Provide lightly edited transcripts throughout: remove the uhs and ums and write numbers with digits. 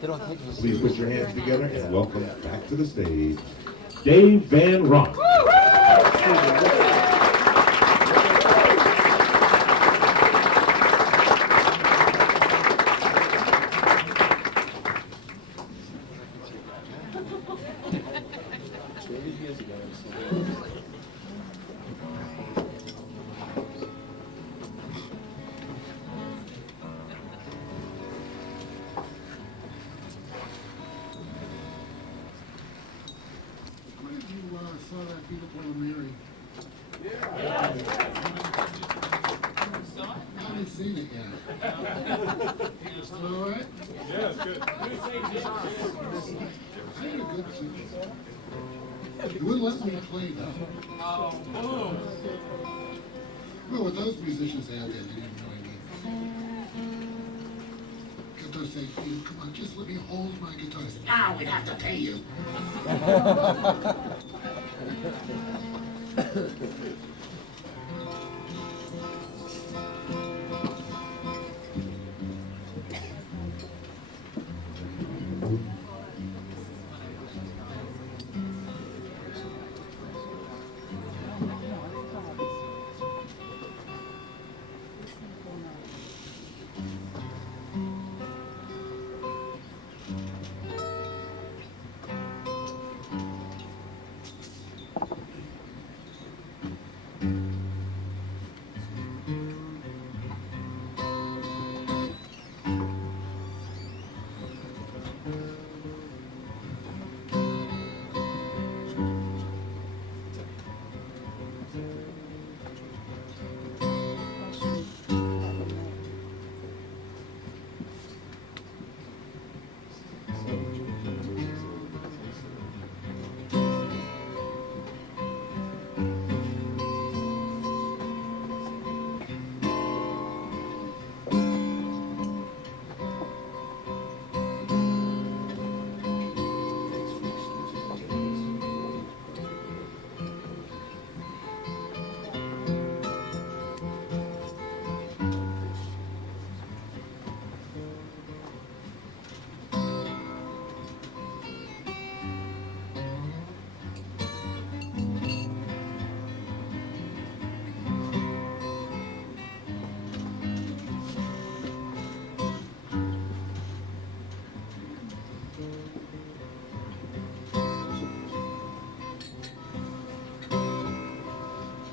Please put your hands together and welcome back to the stage, Dave Van Ronk. Saw that beautiful Mary. Yeah. I haven't seen it yet. All right? Yeah, it's good. I had a good chance. You wouldn't let me play though. Oh. Well, with those musicians out there, they didn't know anything. Guitar say, come on, just let me hold my guitar. Now we'd have to pay you.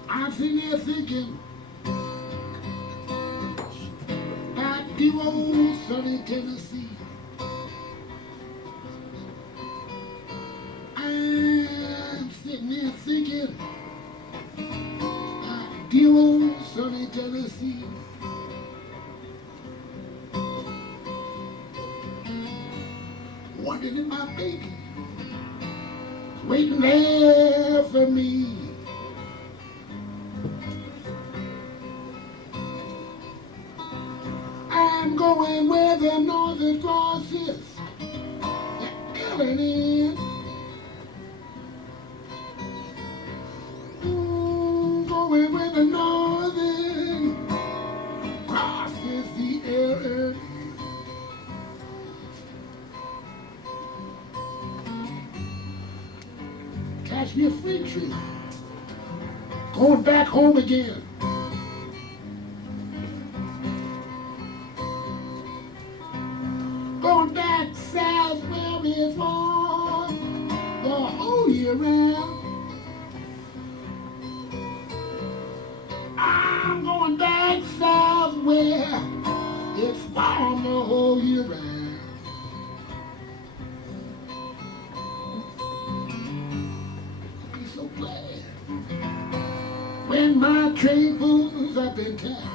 I'm sitting there thinking about the old sunny Tennessee. I'm sitting there thinking about the old sunny Tennessee. Wondering if my baby is waiting there for me. I'm going where the northern cross is, the L&N. Going where the northern cross is, the L&N. Catch me a freight train, going back home again. Going back south where it's warm the whole year round. I'm going back south where it's warm the whole year round. I'll be so glad when my train pulls up in town.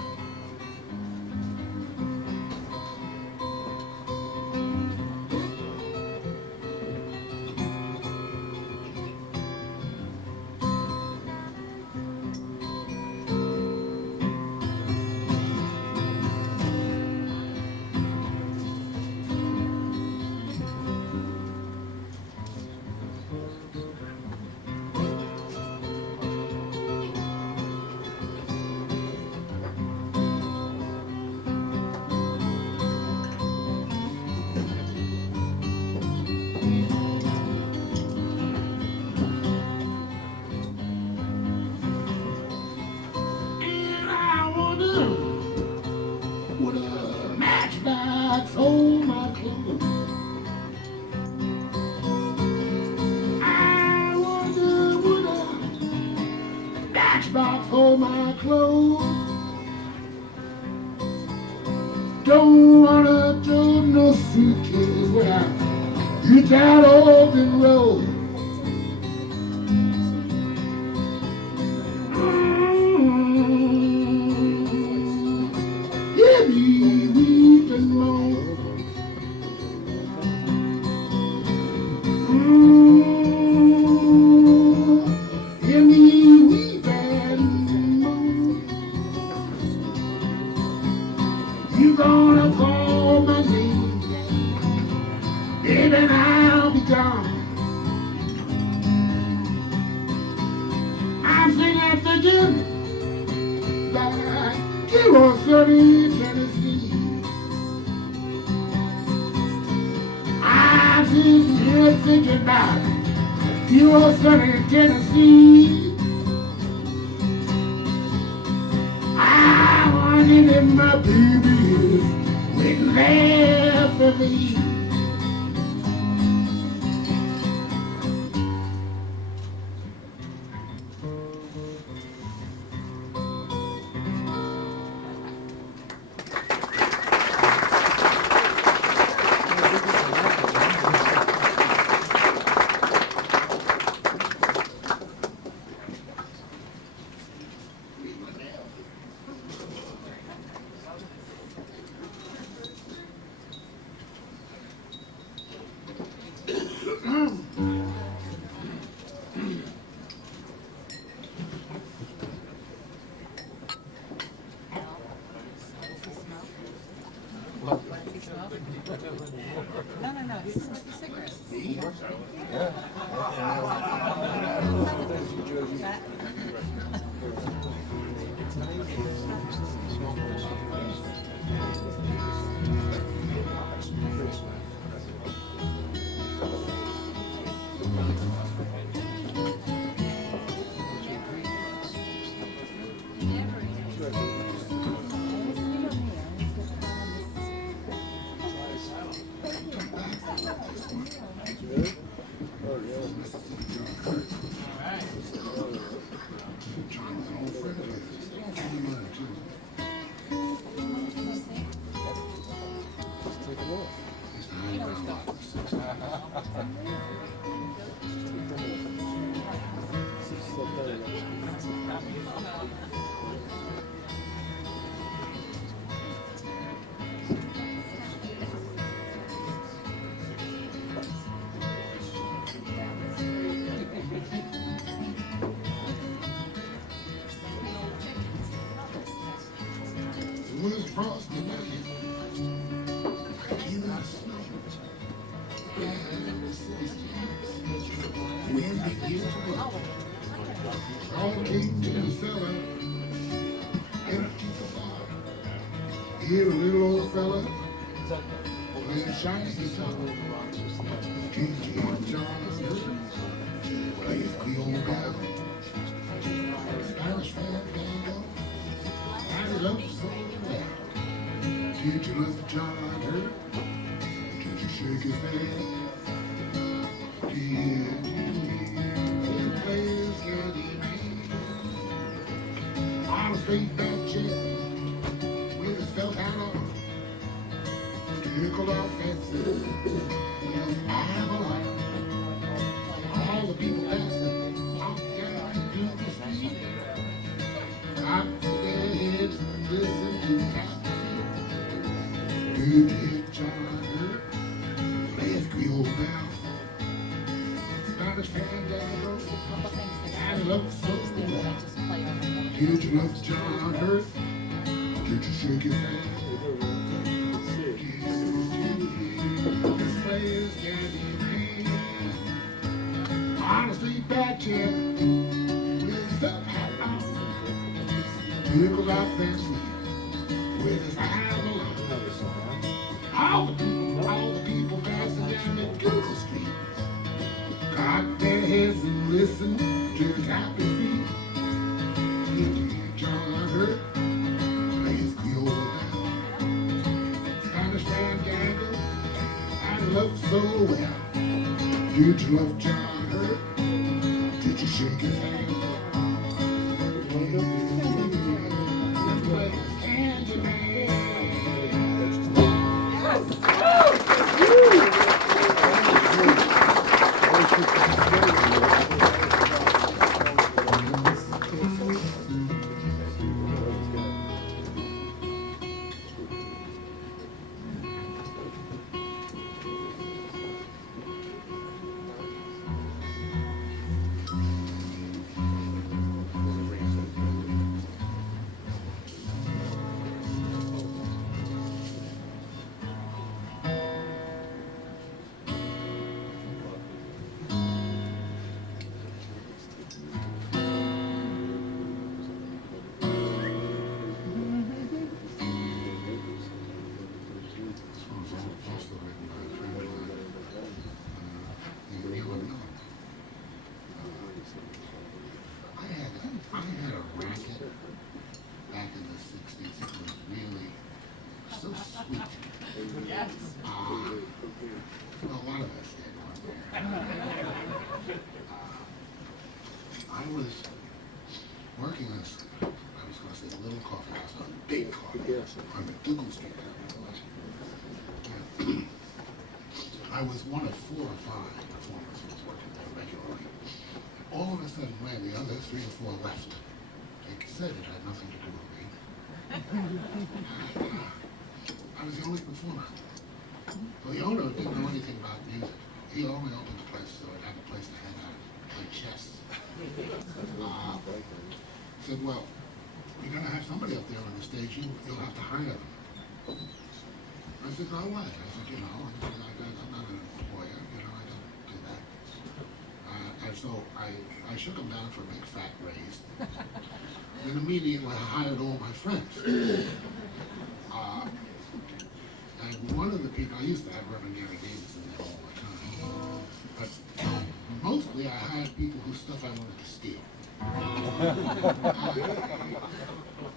clothes. Don't wanna throw no suitcase without you that open road. Hear me weep and moan. Hear me weep and moan. You gonna call my name, baby, and I'll be gone. I'm sitting at the gym, like you were sunny Tennessee. I'm sitting here thinking about you were sunny Tennessee. I wanted if my baby wouldn't laugh for me. No, he's smoking cigarettes. Was frost and rain, in the snow, when they get to blow, all came to the cellar, empty the bar. Here a little old fella, with a shiny guitar, King John plays Creole bell, Spanish fandango, I love you so well. Did you love John Hurt? Did you shake his hand? Did you play his candy man? On a straight back chair with his felt hat on, nickel off fancy, with Avalon. All the people dancing out down to the street. Got their heads and listen to that. Good head John Hurt, plays Creole bell, Spanish fandango, I love so well. Did you love John Hurt? Did you shake his hand? Did you play his candy man? On a street back chair with his felt hat on, nickel off fancy with his eyes alone. All the people passing down that Google Street got their heads and listened to the happy feet. John Hurt plays Creole bell, Spanish fandango, I love so well. Did you love John Hurt? Did you shake his hand? I was one of 4 or 5 performers who was working there regularly. All of a sudden, when the other 3 or 4 left, they said it had nothing to do with me. I was the only performer. Well, the owner didn't know anything about music. He only opened the place so it had a place to hang out and play chess. Said, well, you're going to have somebody up there on the stage, you'll have to hire them. I said, no way. I said, I'm not an employer, I don't do that. And so I shook him down for a big fat raise. Then immediately I hired all my friends. And one of the people, I used to have Reverend Gary Davis in there all the time. But mostly I hired people whose stuff I wanted to steal. I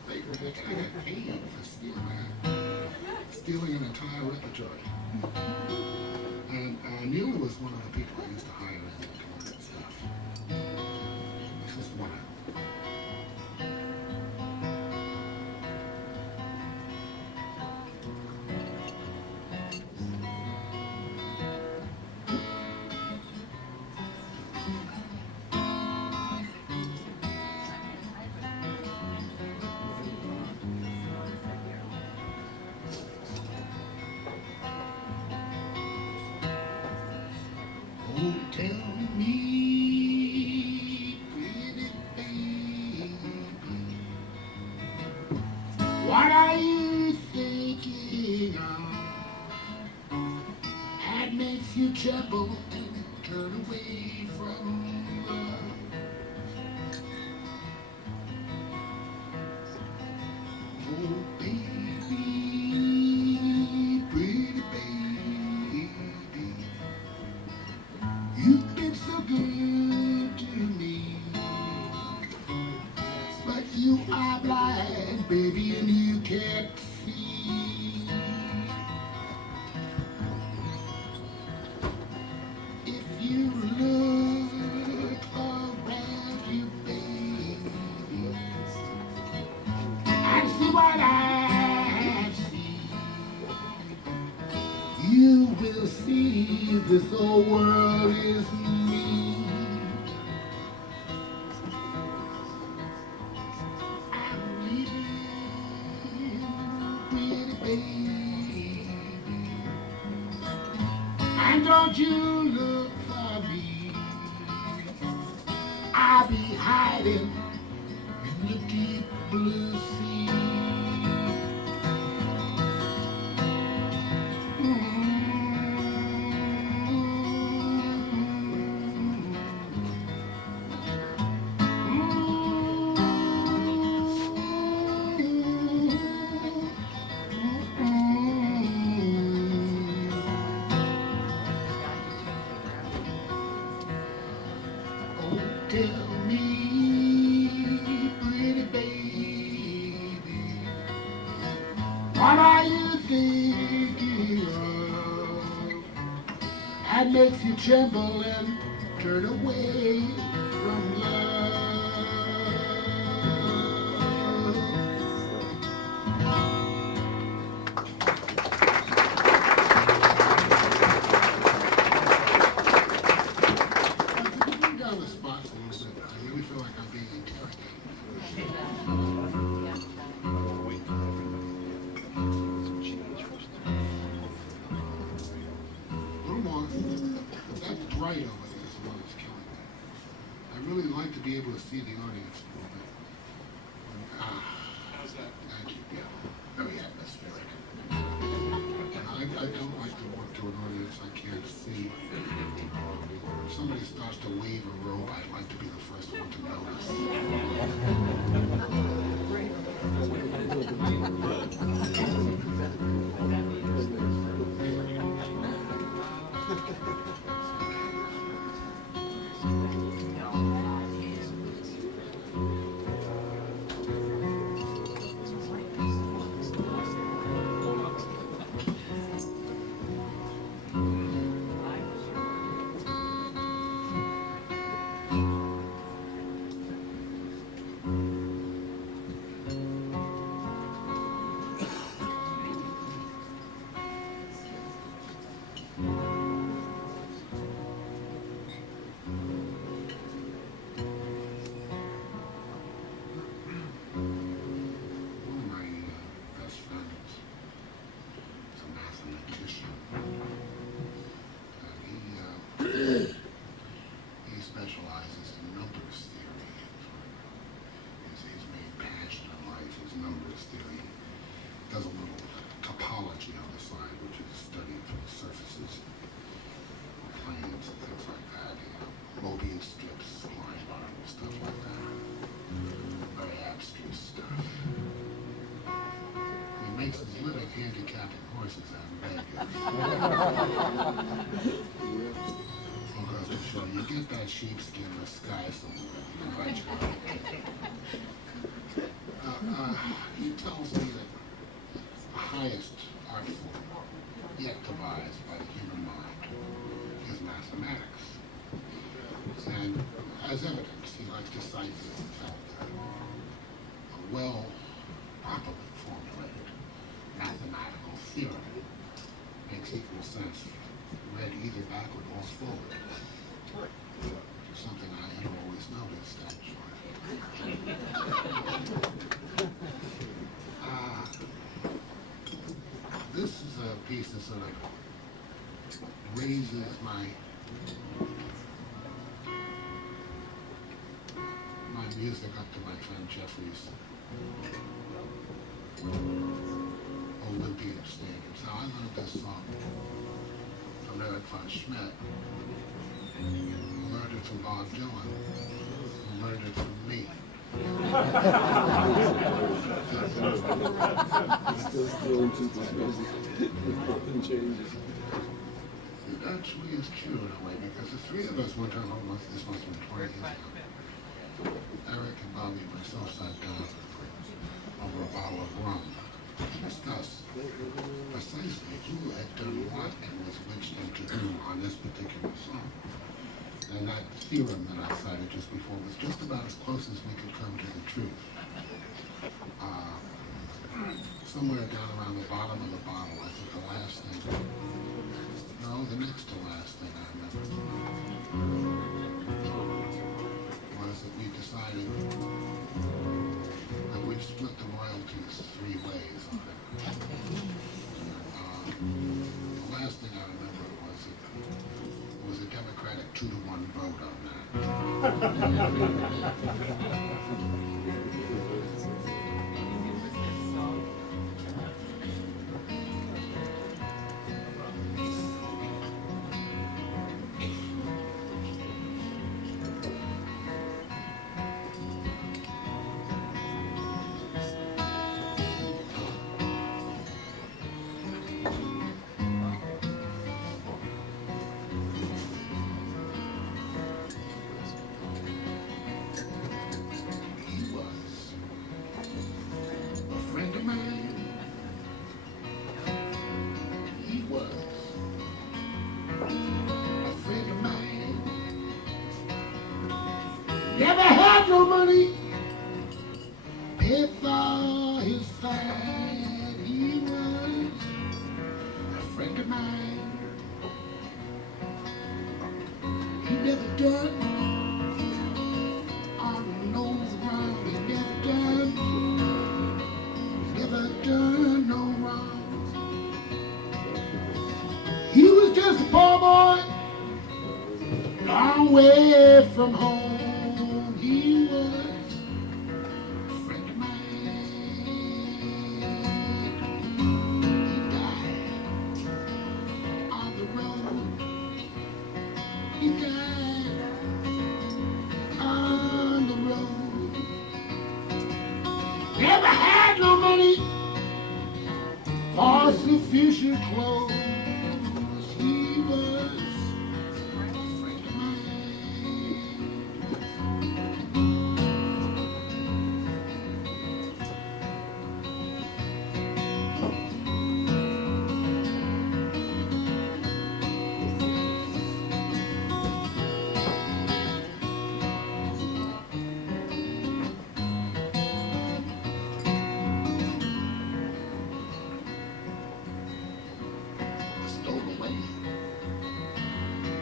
got paid for stealing an entire repertoire. And Neil was one of the people I used to hire in to come up with stuff. This is one of them. Tell me, pretty baby, what are you thinking of? That makes you tremble and turn away from love. Oh, baby, pretty baby, you've been so good to me, but you are blind, baby, and you can't see. If you look around you, baby, and see what I see, you will see this whole world is me. I'm leaving, pretty baby, and don't you look for me. I'll be hiding in the deep blue sea. Tell me, pretty baby, what are you thinking of? That makes you tremble and turn away from love. Bring down the spots a little bit. I really feel like I'm being interrogated. A little more. That bright over there is what is killing me. I really like to be able to see the audience a little bit. How's that? Thank you. Yeah. Very atmospheric. I don't like to work to an audience I can't see. If somebody starts to wave a robe, I'd like to be the first one to notice. horses out in Vegas. Because I'm sure you get that sheepskin in the sky somewhere. Right. He tells me that the highest art form yet devised by the human mind is mathematics. And as evidence, he likes to cite the fact that a well properly formulated mathematical theorem makes equal sense read either backward or forward. Something I had always noticed, actually. This is a piece that sort of raises my music up to my friend Jeffrey's Olympian standards. Now, I learned this song from Eric von Schmidt, who learned it from Bob Dylan, who learned it from me. Still stealing people's music. Nothing changes. It actually is true in a way, because the three of us went on almost, this must have been 20 years ago. Eric and Bobby and myself sat down over a bottle of rum to discuss precisely who had done what and was which into whom on this particular song. And that theorem that I cited just before was just about as close as we could come to the truth. Somewhere down around the bottom of the bottle, I think the last thing, no, the next to last thing I remember was that we decided that we'd split the royalties 3 ways on it. The last thing I remember was that it was a Democratic 2-to-1 vote on never had no money, paid for his fine. He was a friend of mine. He never done on the nose wrong. He never done no wrong. He was just a poor boy, long way from home. He was a friend of mine. He died on the road. He died on the road. Never had no money for sufficient clothes. He was a friend of mine.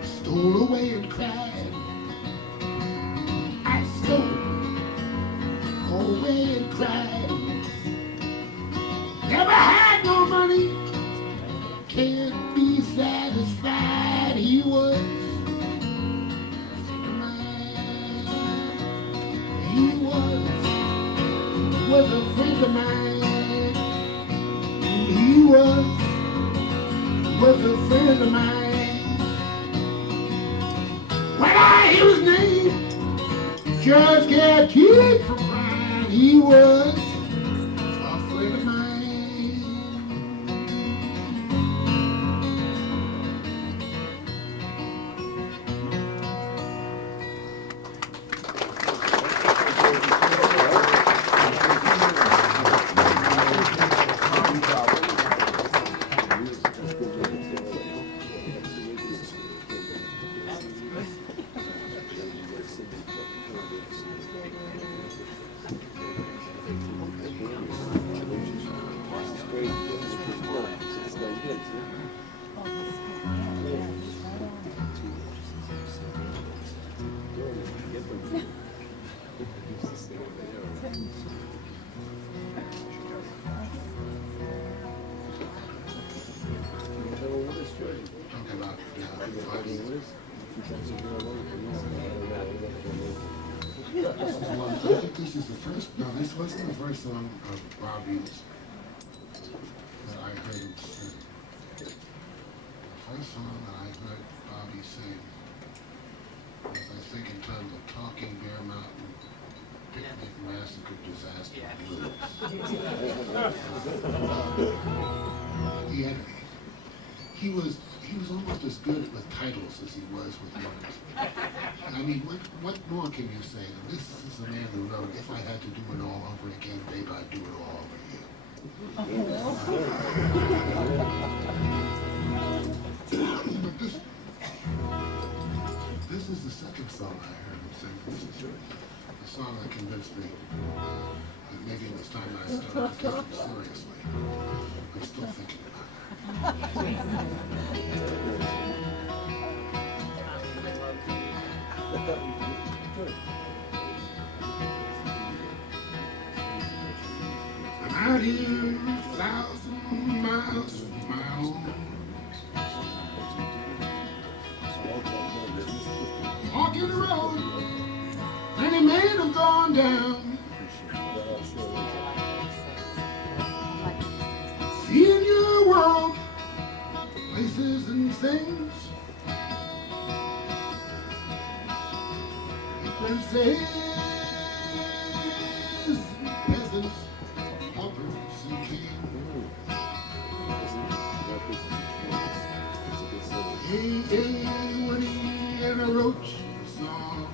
Stole away and cried. I stole away and cried. Never had no money, can't be satisfied. He was a friend of mine. He was a friend of mine. When I hear his name, just can't keep from crying. He was a friend of mine. about Bobby. This is one, I think this is the first, no, this wasn't the first song of Bobby's that I heard him sing. The first song that I heard Bobby sing was, I think, entitled Talking Bear Mountain Picnic Massacre Disaster Blues. He was almost as good with titles as he was with words. I mean, what more can you say? This is the man who wrote, "If I had to do it all over again, babe, I'd do it all over you." But this is the second song I heard him sing. This is the song that convinced me that maybe it was time I started to take him seriously. I'm still thinking about it. I'm out here 1,000 miles from my home, walking the road, and he may have gone down. Seeing your world, places and things, princesses, peasants, paupers, and kings. Hey, hey, when he ever wrote you a song,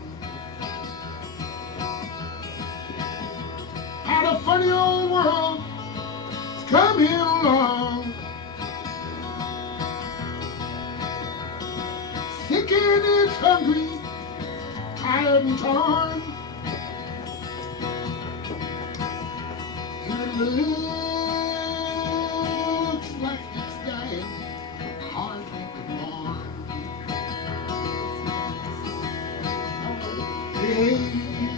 how the funny old world has come here along. Sick and it's hungry, tired and torn. And it looks like it's dying, hardly been born. Hey,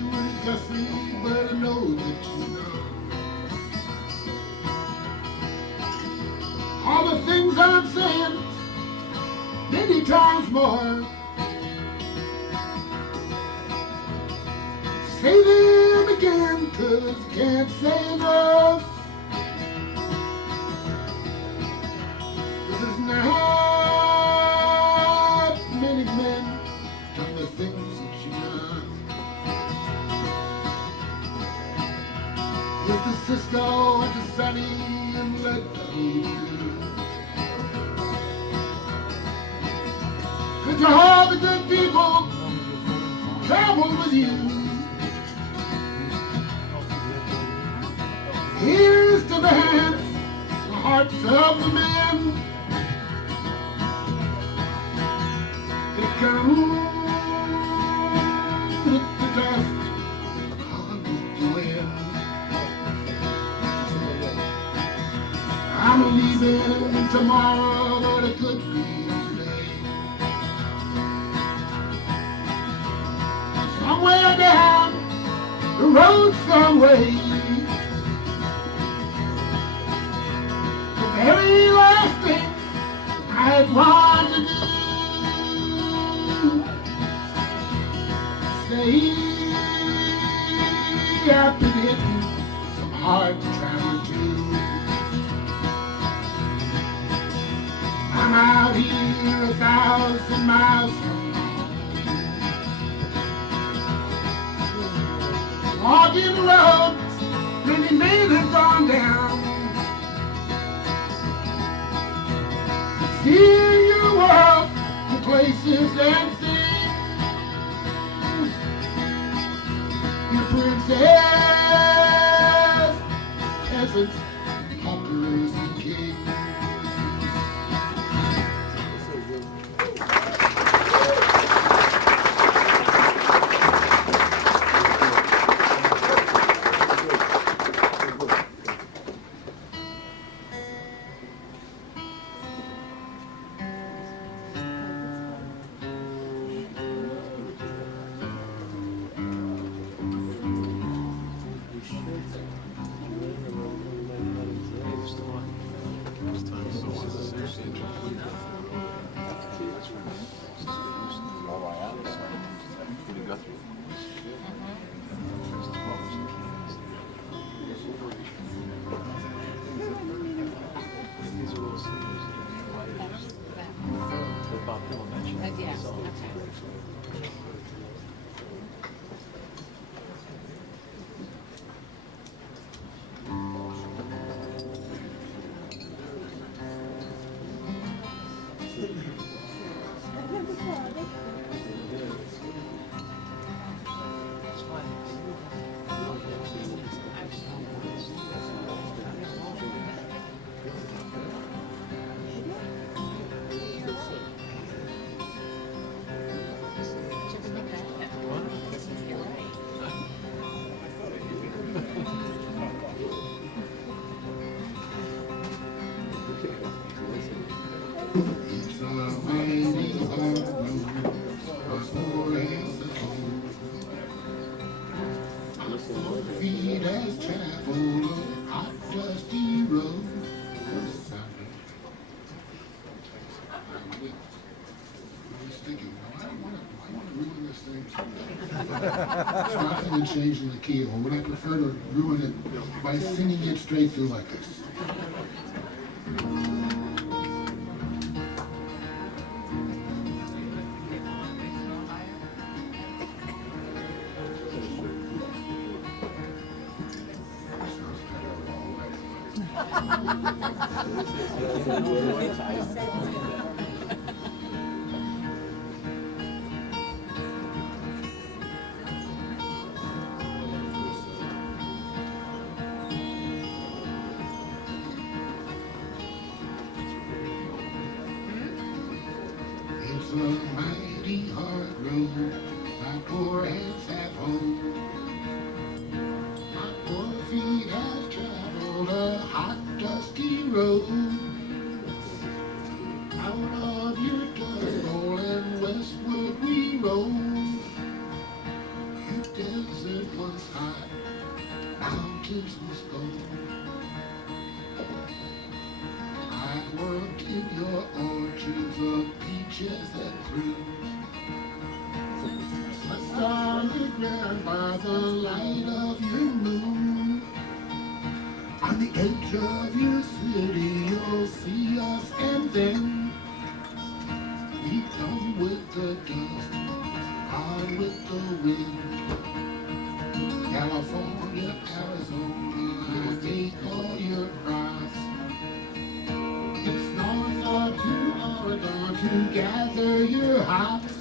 when it's just me, but I know that you know all the things I'm saying, many times more. Say them again, 'cause I can't say enough. There's not many men done the things that you done. With the Cisco and the Sunny and let could you all the good people travel with you? Here's to the hands, the hearts of the men that come with the dust, on with the wind. I'm leaving tomorrow, but it could be today. Somewhere down the road some way, the very last thing I'd want to do, say I've been hitting some hard travel too. I'm out here 1,000 miles from home, walking the road, many men have gone down. See your world, the places and things, your princess, peasants, paupers, and kings. Yeah. It's a mighty hard road, my poor ass is cold. My feet has traveled a hot, dusty road. I was thinking, no, I don't want to ruin this thing. Stopping and changing the key, or would I prefer to ruin it by singing it straight through like this? It's a mighty hard road, my poor hands have hold. My poor feet have traveled a hot, dusty road. Out of your dust bowl and westward we roll. Your desert was hot, mountains was cold. I worked in your orchards of peaches and prunes. Slept on the ground by the light of your moon. On the edge of your city you'll see us, and then we come with the dust, on with the wind. California, Arizona, take all your crops. It's north up to Oregon to gather your hops.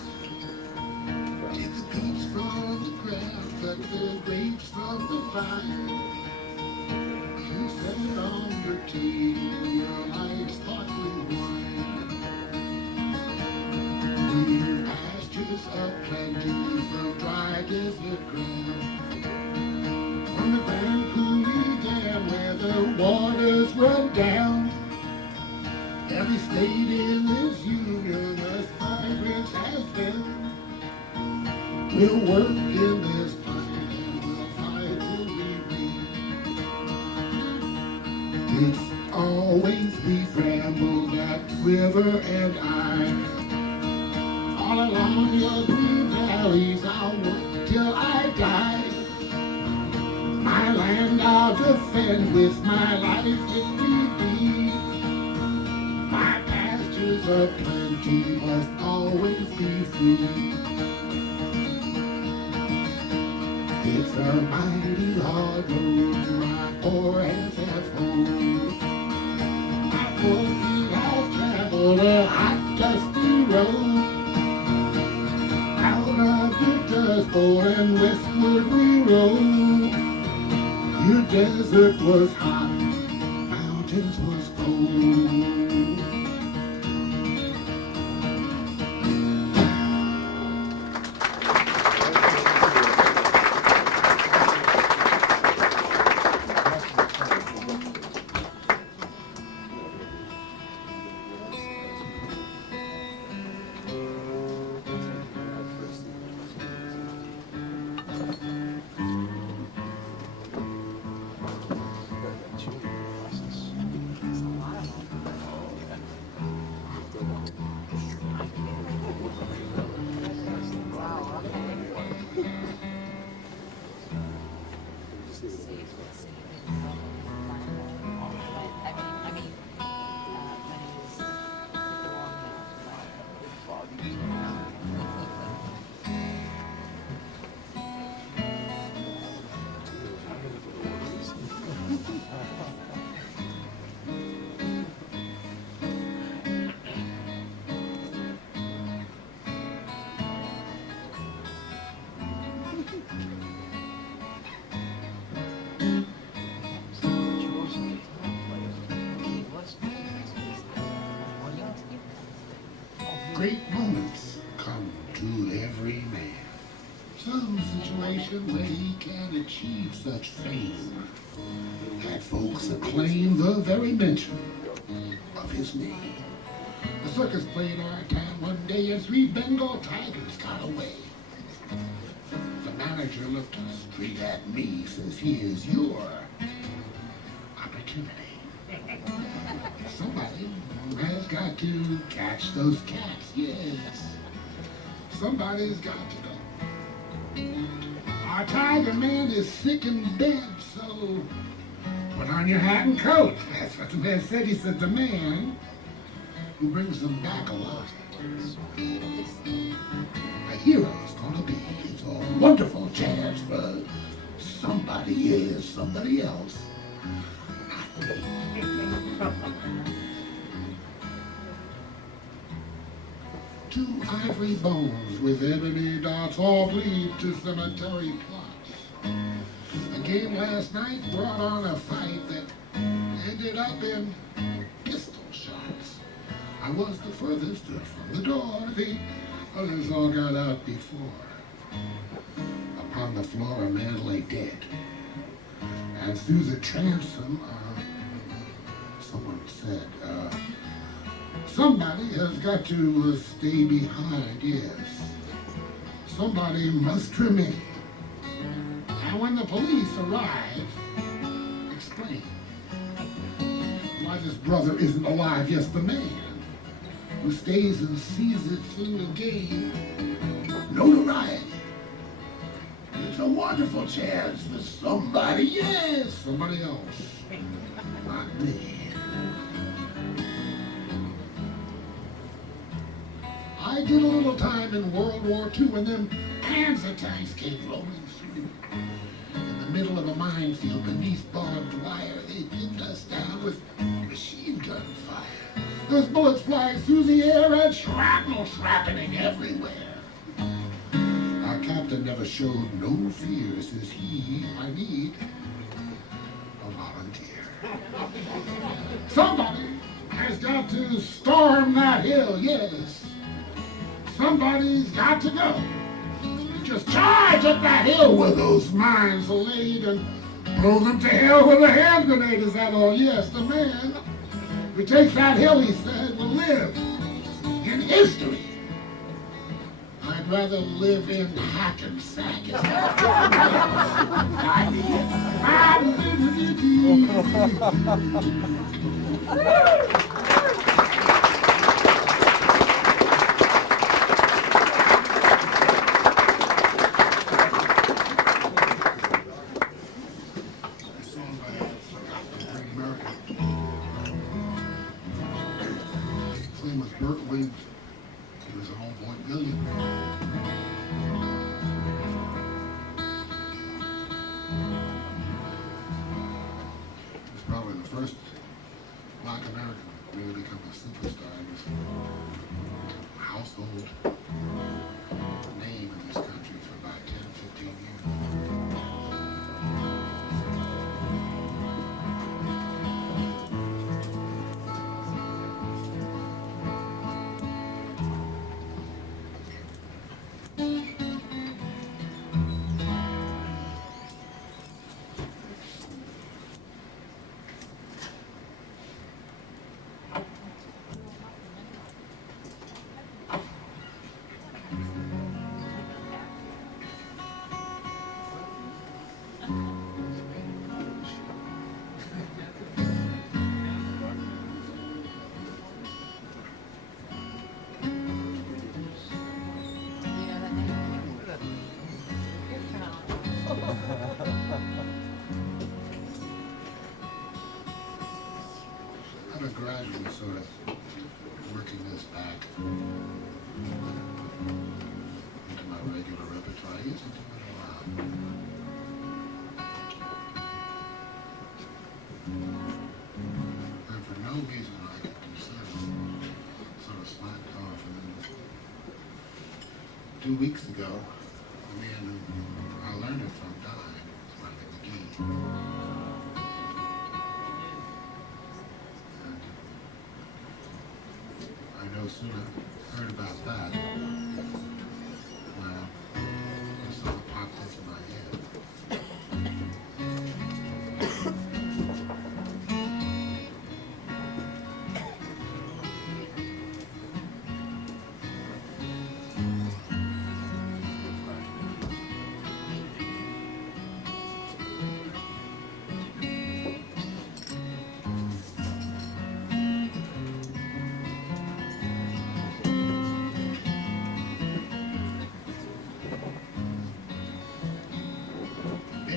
Take the peach from the ground, cut the grapes from the vine. You set it on your table, your life's sparkling wine. Green pastures of plenty from dry desert ground. From the Grand Coulee Dam where the waters run down. Every state in this union, as migrants have been. We'll work in this fight and we'll fight till we win. It's always we've rambled that river and I. All along your green valleys I'll work till I die. My land I'll defend with my life if need be. My pastures of plenty must always be free. It's a mighty hard road my poor hands have hold. My poor feet have traveled a hot, dusty road. Out of the dust bowl and westward we roll. Your desert was hot, mountains was cold. situation where he can achieve such fame that folks acclaim the very mention of his name. The circus played our time one day and 3 Bengal tigers got away. The manager looked straight at me, says, here's your opportunity. Somebody has got to catch those cats, yes. Somebody's got to go. Our tiger man is sick in bed, so put on your hat and coat. That's what the man said. He said, the man who brings them back alive, a hero's gonna be. It's a wonderful chance for somebody is somebody else, not me. Two ivory bones with ebony dots all lead to cemetery plots. A game last night brought on a fight that ended up in pistol shots. I was the furthest from the door. The others all got out before. Upon the floor a man lay dead. And through the transom, someone said, somebody has got to stay behind, yes. Somebody must remain. And when the police arrive, explain why this brother isn't alive. Yes, the man who stays and sees it through the game, notoriety. It's a wonderful chance for somebody, yes, somebody else, not me. I did a little time in World War II when them Panzer tanks came rolling through. In the middle of a minefield beneath barbed wire, they pinned us down with machine gun fire. There's bullets flying through the air and shrapnel shrappening everywhere. Our captain never showed no fear, says he, I need a volunteer. Somebody has got to storm that hill, yes. Somebody's got to go. Just charge up that hill where those mines are laid and blow them to hell with a hand grenade. Is that all? Yes, the man who takes that hill, he said, will live in history. I'd rather live in Hackensack. He was an old boy million. He was probably the first Black American to really become a superstar. He was a household name in this country for about 10, 15 years. I've been gradually sort of working this back into my regular repertoire. I used to do it a lot. And for no reason I could consider, sort of slacked off. And then 2 weeks ago, the man who I learned it from died, Ronk McGee. No sooner heard about that when I saw the pop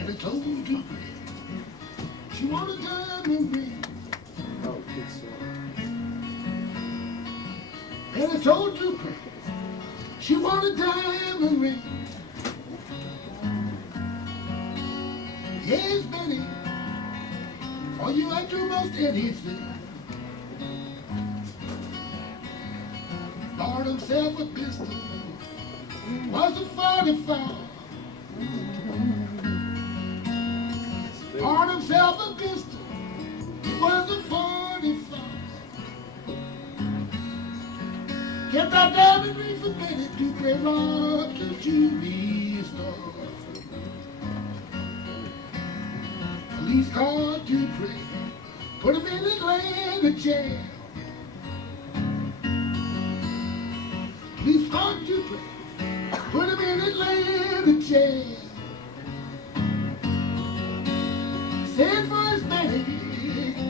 Daddy told Dupree she wanted a diamond ring. Oh, good song. Daddy told Dupree she wanted a diamond ring. Yes, Betty, for you I do most anything. Bought himself a pistol, was a 45. Bought himself a pistol, was a 45. Kept that diamond ring for Betty to play rock the jewelry store. Police called Dupree, put him in Atlanta jail. Police called Dupree, put him in Atlanta jail. Send for his man,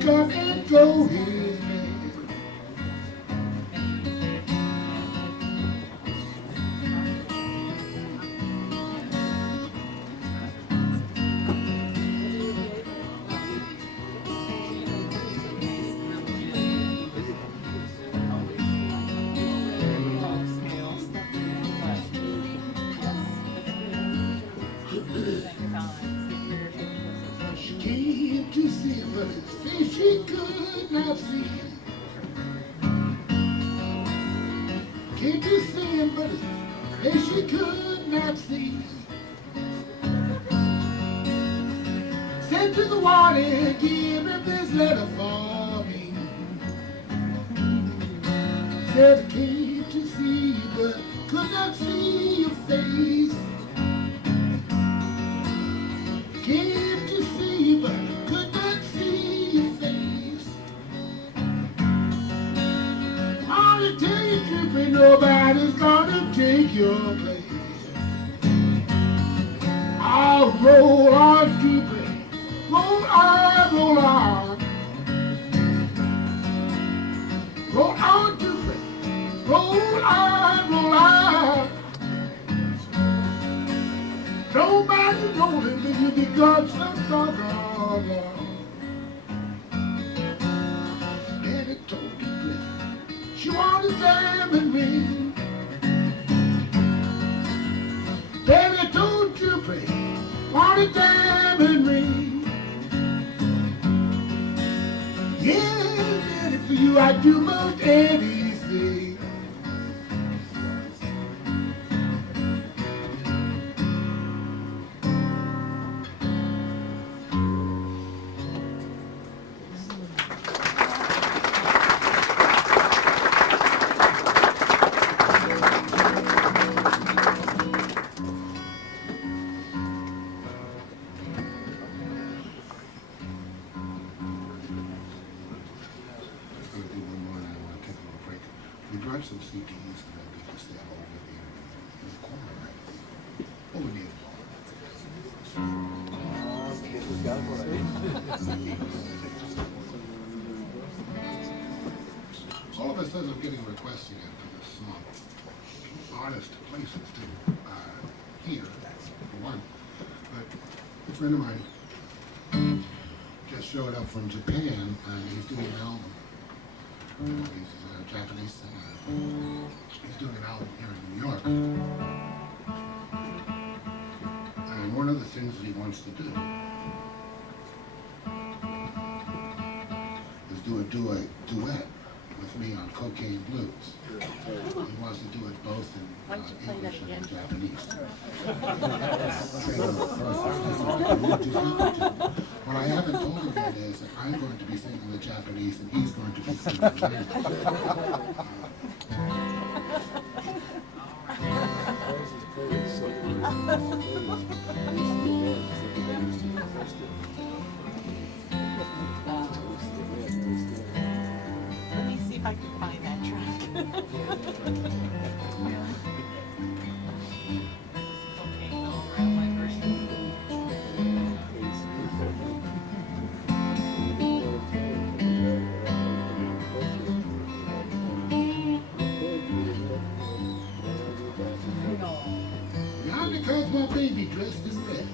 come and throw his man. She came to see him, but say she could not see him. Came to see him, but say she could not see him. Said to the water, give him this letter for me. Said I came to see you, but could not see your face. Came to see you, but could not see your face. I'll tell you, Dupree, nobody's gonna take your place. I'll roll on, Dupree, roll on, roll on. Roll on, Dupree, roll on, roll on. Nobody rolling till you become some doggone. Daddy told Dupree she wanted a diamond ring. Daddy told Dupree wanted a diamond ring. Yeah, Daddy, for you I do most anything. We brought some CDs and then we just stand over there in the corner, right? Over there. All of a sudden I'm getting requests again for this song. Artist places too, here, for one. But a friend of mine just showed up from Japan and he's doing an album. He's a Japanese singer. He's doing an album here in New York. And one of the things that he wants to do is do a duet with me on Cocaine Blues. He wants to do it both in English and Japanese. What I haven't told him yet is that I'm going to be singing the Japanese and he's going to be singing the Let me see if I can find that track. Okay, go around my brain. Not because my baby dressed in red.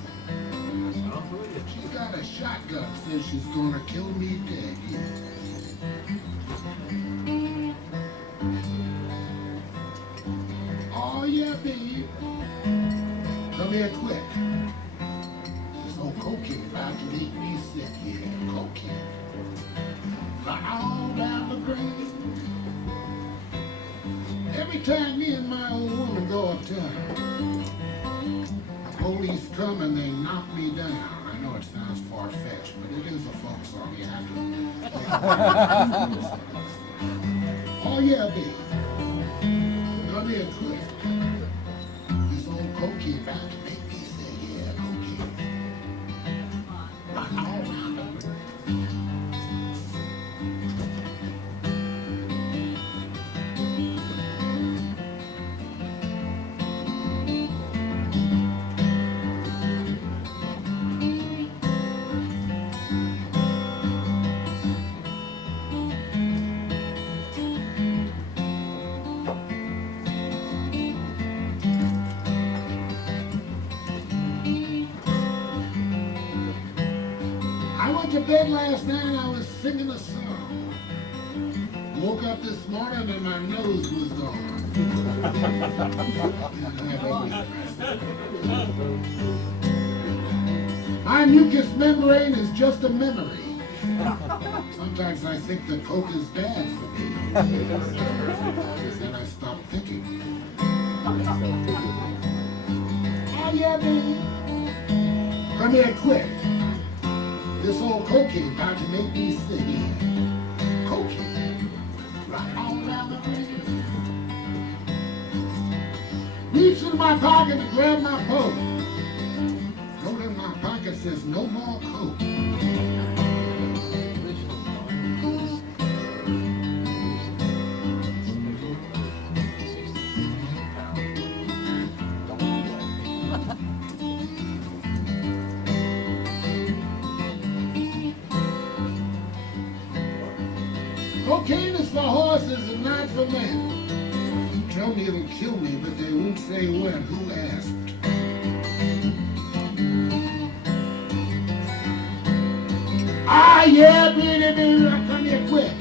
She's got a shotgun, says she's gonna kill me dead. Oh yeah, babe. Come here quick. This old cocaine about to make me sick. Yeah, cocaine. All down the grave. Every time me and my old woman go uptown, the police come and they knock me down. I know it sounds far-fetched, but it is a folk song. You have to. Oh yeah, babe. Come here quick. This old cocaine about to make me say, yeah, cocaine. All around the grave. I went to bed last night and I was singing a song. Woke up this morning and my nose was gone. My mucous membrane is just a memory. Sometimes I think the coke is bad for me. Then I stop thinking. Oh yeah, baby. Come here quick. This old cocaine about to make me sick. Cocaine. Right all around the place. Reach in my pocket and grab my coat. Note in my pocket says no more coke. Cocaine is for horses and not for men. Tell me it'll kill me, but they won't say when. Who asked? Ah, yeah, baby, come here quick.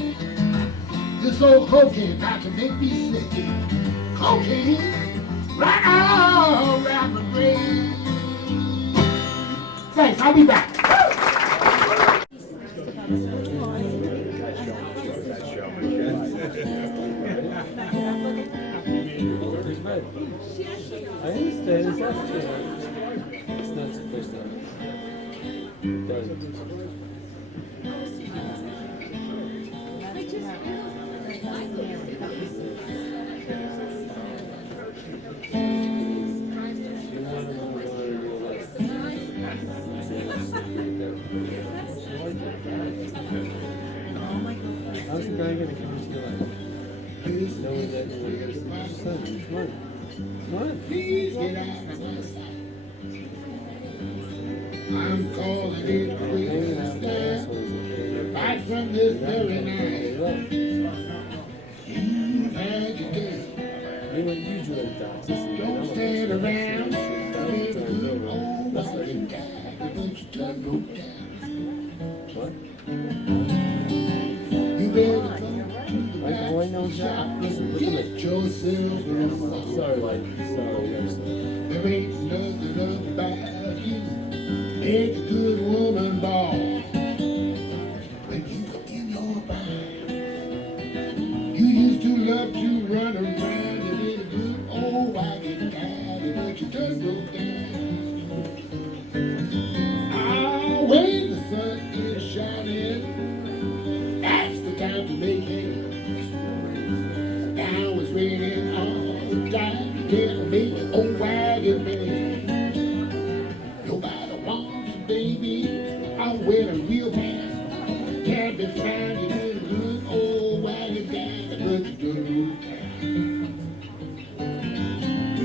This old cocaine about to make me sick. Cocaine, right all around the grave. Thanks, I'll be back. I understand, it's not it's not supposed to. How's the guy gonna come into your life? Knowing that you're going to get your son, come on. Come on. Please get out of my sight. I'm calling it quits now. Right from this very night. You've had your day. You want usual dots. Don't stand around. With a good old Wagon guy. Don't you turn broke down. What? You better come to the My back boy of knows the that. shop Listen, and look at get me. yourself a ball. Sorry, sorry. There ain't nothing about you. Make a good woman ball. When you in your prime, you used to love to run around and be a good old wagon guy, but you done broke down. Ah, when the sun is shining, that's the time to make hay. Now it's raining all the time. You can't make the old wagon man. Nobody wants you, baby. I'm wearing real pants. Can't be found. You did a good old wagon guy, but you done broke down.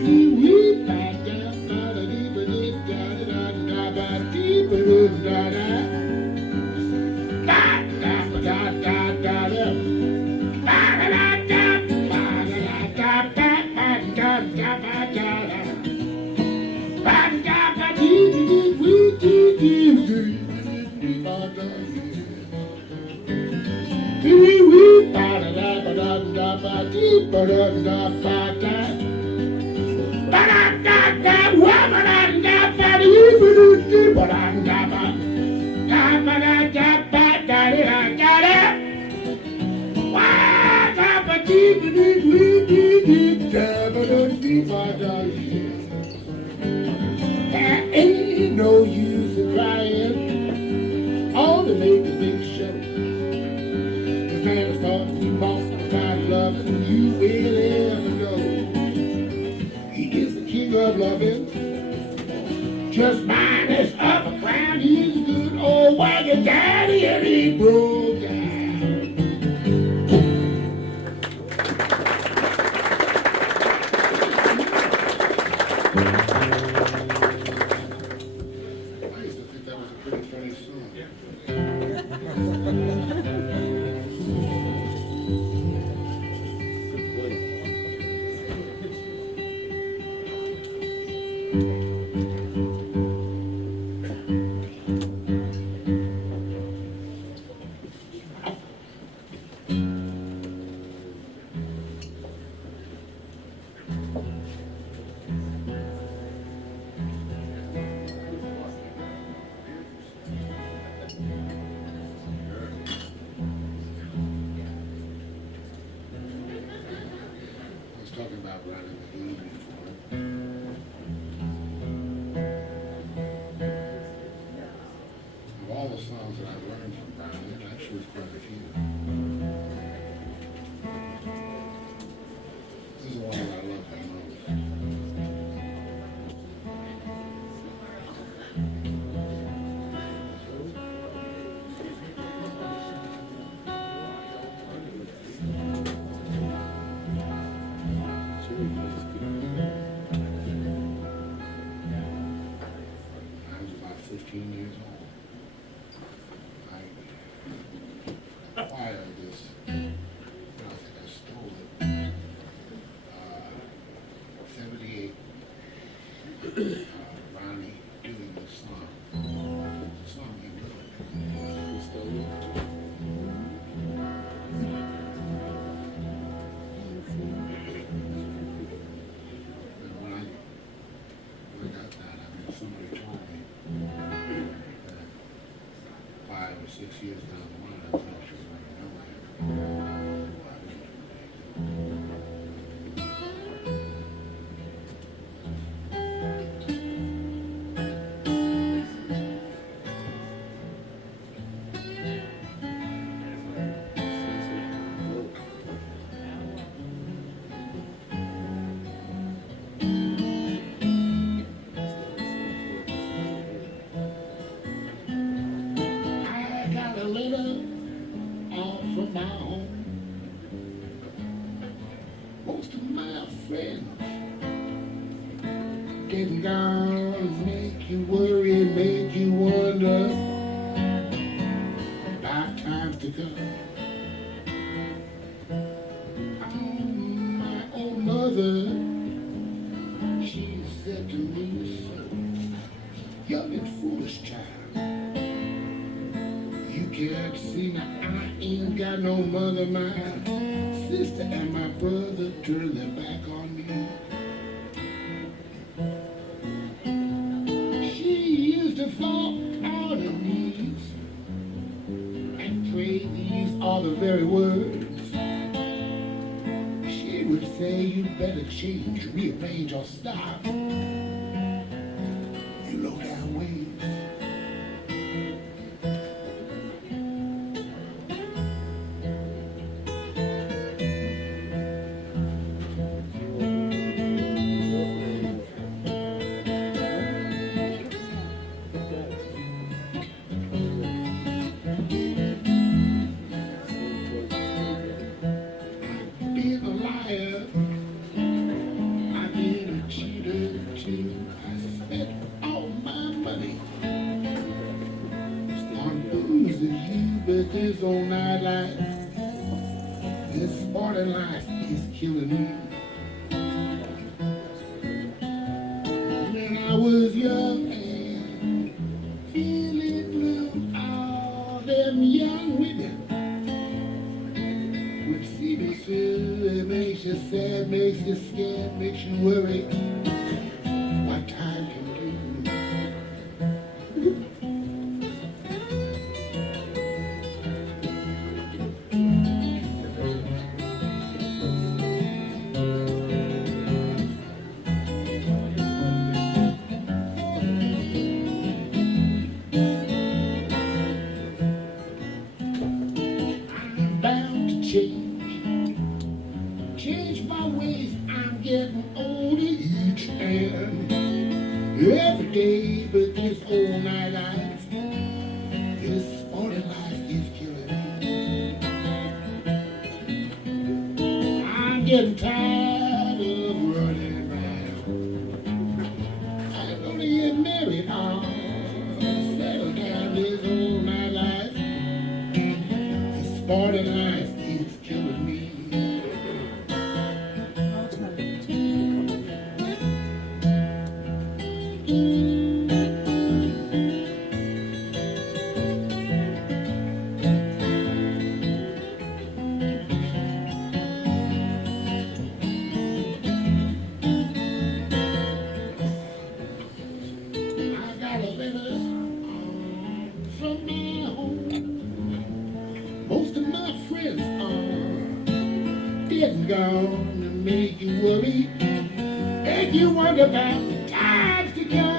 We back down, da da dee ba dee da da da ba dee ba doo da da da da ba da da da da ba da da da ba da da da ba da da ba da da ba da ba dee dee dee dee dee dee. da, wee wee ba da da ba da da ba dee ba da da ba da. Ba da da da wa ba da da ba dee ba dee ba da da ba. Da ba da da ba da da da da. Wa da ba dee ba dee wee dee dee da ba da dee ba da. There ain't no use in crying. All the make a big show. This man is thought to be boss to find love, and you will ever know. He is the king of loving. Just mine is up a crown. He's a good old wagon daddy, and he broke down. I used to think that was a pretty funny song. I was talking about Ronnie McGee before. Of all the songs that I've learned from Ronnie, I choose quite a few. This is the one that I love the most. I was about 15 years old. I acquired this. I think I stole it. 78. Ronnie doing this song. The song he wrote. He stole it. And when I got that, I mean, somebody told me that 5 or 6 years down the line, I thought she was going to know him. I I got a letter off from my home. Most of my friends getting down and make you worry, make you wonder about times to come. My own mother, she said to me, "Son, young and foolish child. You can't see now, I ain't got no mother. My sister and my brother turned their back on me. She used to fall on her knees and pray. These are the very words. She would say, you better change, rearrange, or stop. You low down ways. Being a liar, I've been a cheater too. I spent all my money on booze and you, but this old nightlife, this Sportin Life is killing me. When I was young and feeling blue all trying every day, but this old night life, this sporting life is killing me. I'm getting tired of running around. I'm gonna get married on, settle down this old night life. This sporting life is killing me. Most of my friends are dead and gone to make you worry, and you wonder about the times to come.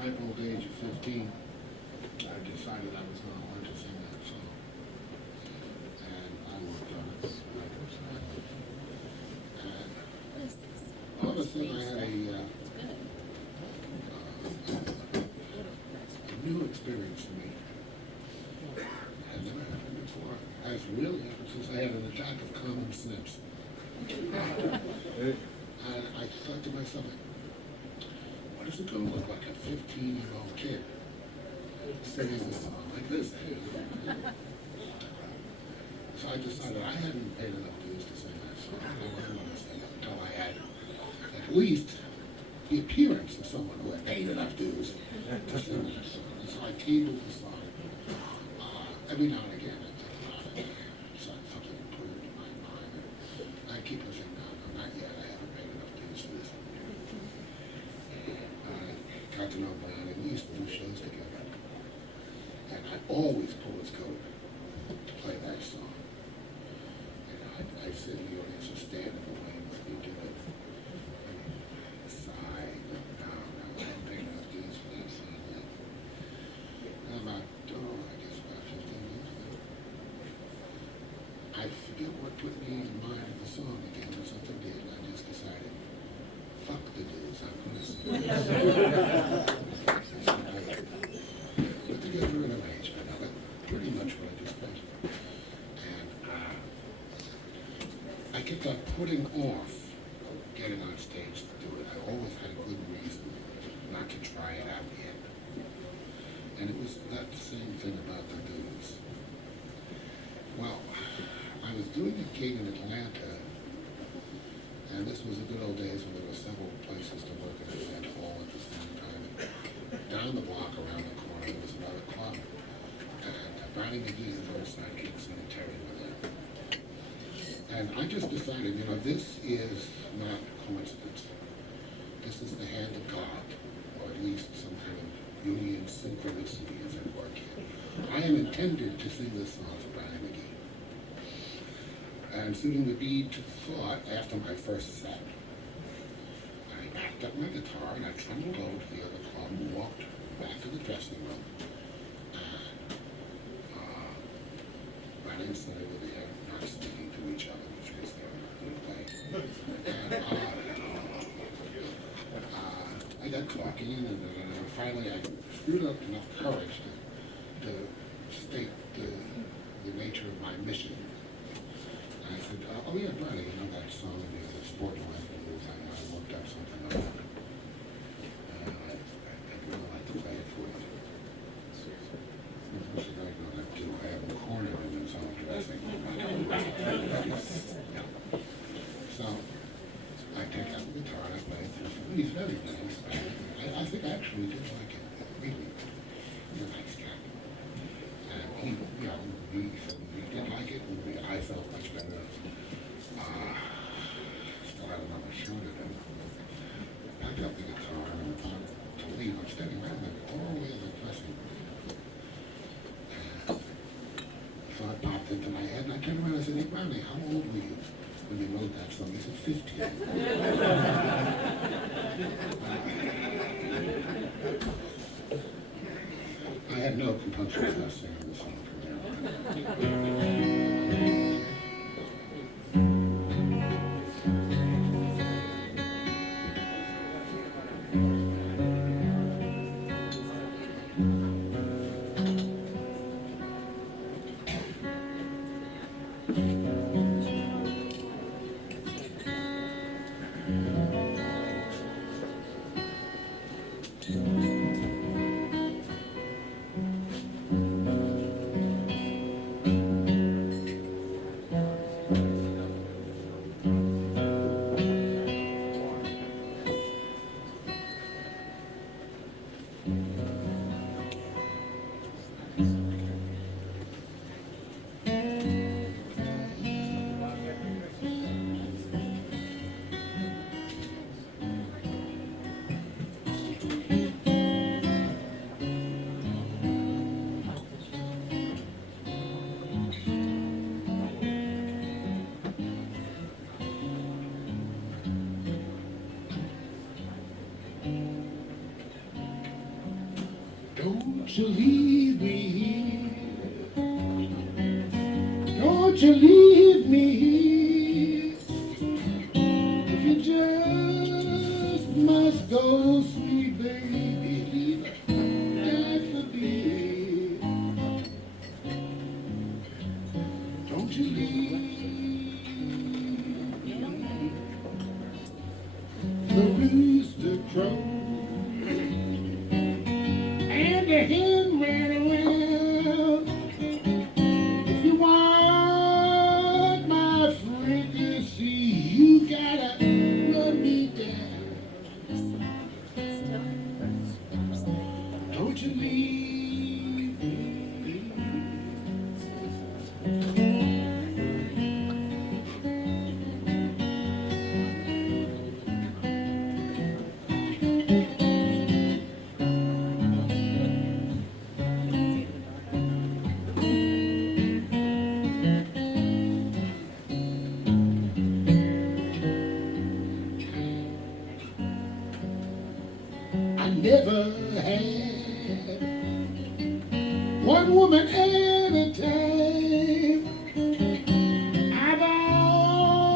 Ripe old age of 15, I decided I was going to learn to sing that song. And I worked on it. And all of a sudden I had a new experience for me. I had never happened before. It's really happened since I had an attack of common snips. And I thought to myself, what is it going to look like a 15-year-old kid singing a song like this? So I decided I hadn't paid enough dues to sing that song. I wasn't going to sing it until I had at least the appearance of someone who had paid enough dues to sing that song. And so I tabled the song. Every now and again I think about it. Something improved in my mind. And I keep thinking, no, not yet. I haven't paid enough dues for this one. Got to know Brian, and we used to do shows together. And I always pull his coat to play that song. And I'd sit in the audience or stand in the wing when he do it. And he'd sigh, look down, I haven't paid enough dues for that song yet. And about, I guess about 15 years ago, I forget what put me in mind of the song again, or something did, and I just decided, fuck the dues, I'm going to sing this. Put together an arrangement of it, pretty much what I just mentioned. And I kept on putting off getting on stage to do it. I always had a good reason not to try it out yet. And it was that same thing about the dues. Well, I was doing a gig in Atlanta, and this was the good old days when there were several places to work in Atlanta all at the same time. And down the block around the corner there was another club. And Brownie McGee and her sidekick Cemetery were there. And I just decided, this is not coincidence. This is the hand of God, or at least some kind of union synchronicity as it were. I am intended to sing this song for Brownie McGee. And suiting the bead to thought, after my first set, I packed up my guitar and I trundled over to the other club and walked back to the dressing room. And Brownie and Sonny were there, not speaking to each other, which was their good play. And I got talking, and finally I screwed up enough courage to state the nature of my mission. And I said, oh yeah, Brownie, that song, the Sportin Life blues, I worked up something on it. I'd really like to play it for you. Of course, I know that too. I have him cornered in his own dressing. So I take out the guitar and I play it through. And he's very nice. I think I actually did like it. Really, he's a nice guy. And he did like it, and I felt much better. Still had another show to do. I picked up the guitar and about to leave. I'm standing right in the doorway of the dressing room. So I popped into my head, and I kept Ronnie, how old were you when you wrote that song? He said, 15. I had no compunction about singing the song for him. Don't you leave me here. Don't you leave me here. If you just must go, sweet baby, that's the bed. Don't you leave the rooster crow. And the hen ran around. If you want my fricassee, you gotta run me down. Don't you leave me. I never had one woman at a time. I've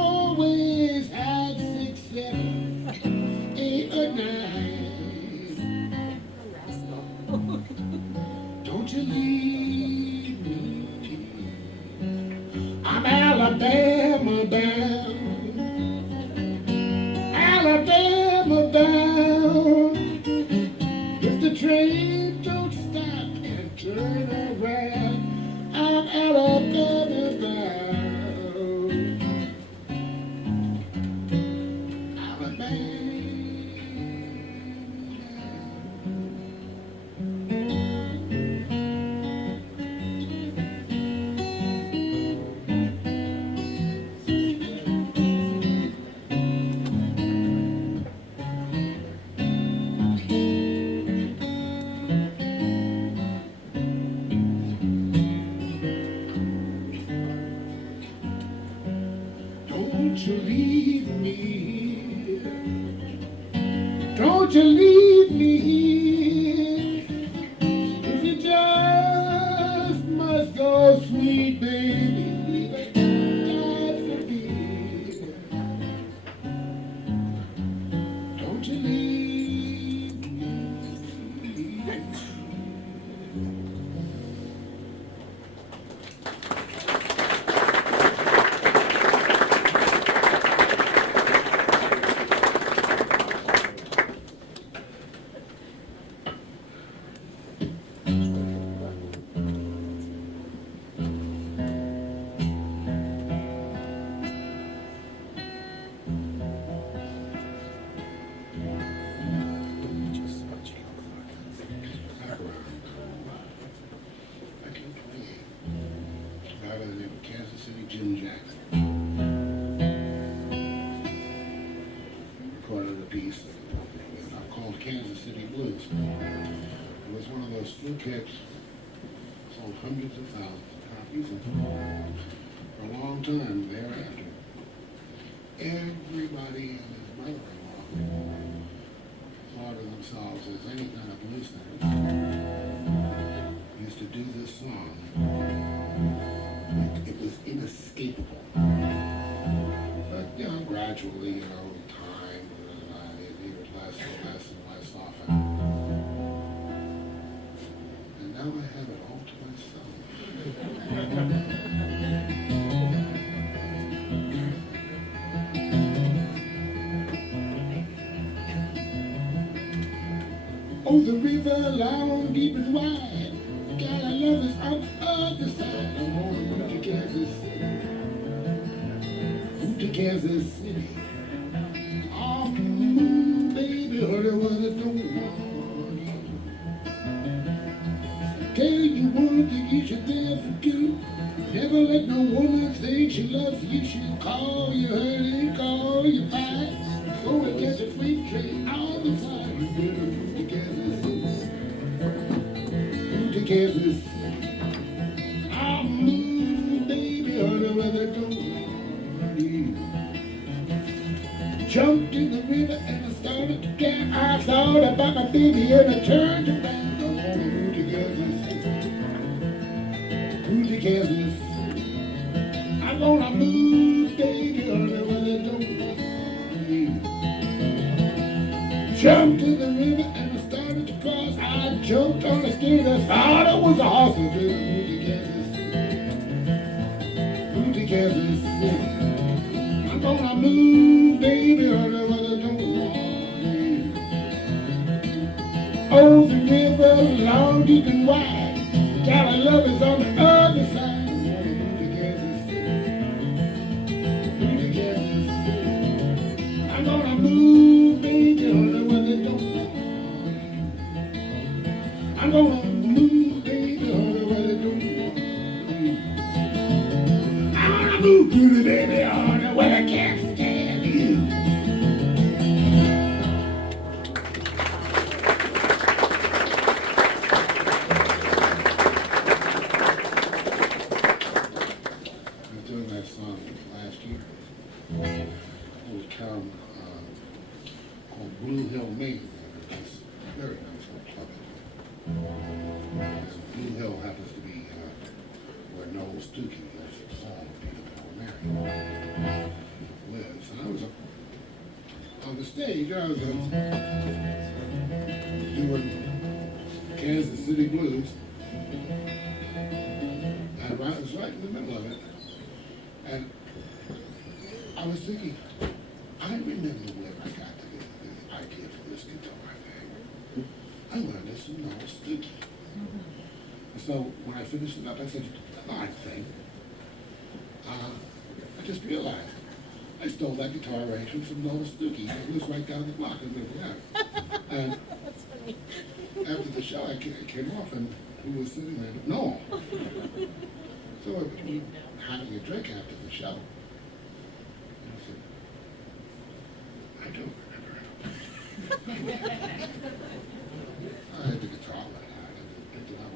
always had 6, 7, 8, or 9. Don't you leave me. I'm Alabama bound. Alabama bound. If the train don't stop and turn around, I'm Alabama bound. Alabama. Don't you leave me here. Don't you leave me here. If you just must go, sweet baby, that's the bed. Don't you leave me. By the name of Kansas City Jim Jackson. Recorded a piece that I've called Kansas City Blues. It was one of those fluke hits, sold hundreds of thousands of copies, and for a long time thereafter. Everybody and his brother-in-law thought of themselves as any kind of blues singer used to do this song. It was inescapable. But, you know, gradually, you know, time, it would less and less and less often. And now I have it all to myself. Oh, the river long, deep and wide. God, I love is on the other side. I'm going to Kansas City. To Kansas City. Oh, baby, honey, what I don't want you. Tell you one thing you should never do. Never let no woman think she loves you. She'll call you honey, call you pie. Go and get a free trade all the time. You better move to Kansas City. Move to Kansas City. I'll move, baby, honey, where they don't want you. Jumped in the river and I started to drown. I thought about my baby and I turned around. I wanna move to Kansas City. Move to Kansas City. I'm gonna move, baby, honey, where they don't want you. Jumped in the river and I started to cross. I jumped on the skate. I thought I was a horse. I just moved to Kansas City. Moved to Kansas City. I'm gonna move, baby, honey, where they don't want you. Oh, the river, long, deep and wide. God, I love is on the other side. I'm gonna move, baby, honey, where they don't want you. I'm gonna move, baby, honey, where they don't want you. I'm gonna move, baby, honey, where they can't stand you. I was doing that song last year. A little town called Blue Hill, Maine. It's a very nice little club. Blue Hill happens to be where Noel Stookie, that's all the people that were married, lives. And I was on the stage. I was doing Kansas City Blues. And I was right in the middle of it. And I was thinking, I remember where I got to this idea for this guitar thing. I learned this from Noel Stookie. And so when I finished it up, I said, odd thing. I just realized I stole that guitar arrangement from Noel Stookie. It was right down the block. And That's funny. after the show, I came off, and who was sitting there? Noel. So we were having a drink after the show. And I said, I don't remember. I had the guitar went out and picked it up.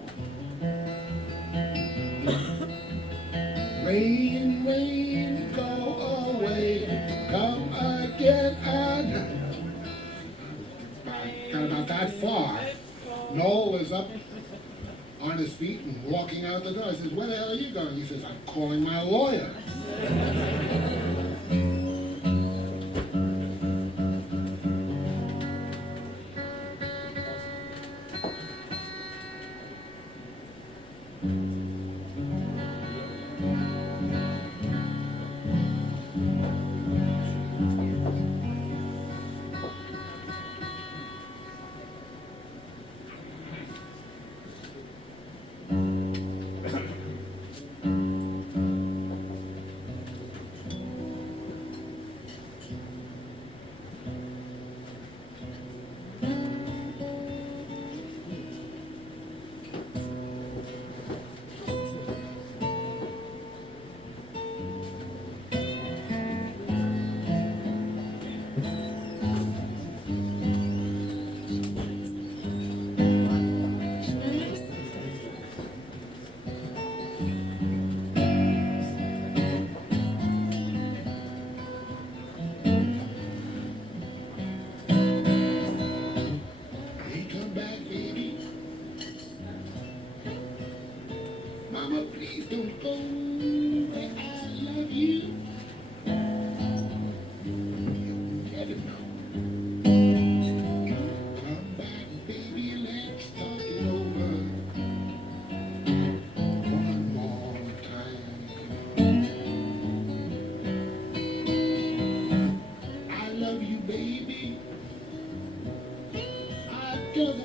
Rain, rain, go away, come again. Got about that far. Noel is up on his feet and walking out the door. I says, where the hell are you going? He says, I'm calling my lawyer.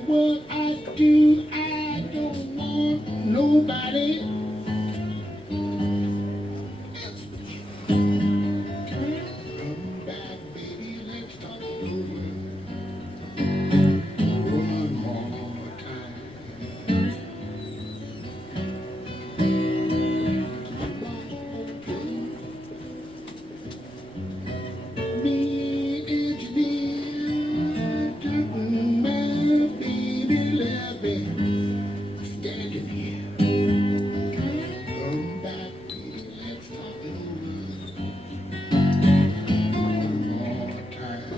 what I do, I don't want nobody else but you. Come back, baby, let's talk it over one more time. Me and you, my baby, love me, standing here. Come back, baby, let's talk it over one more time.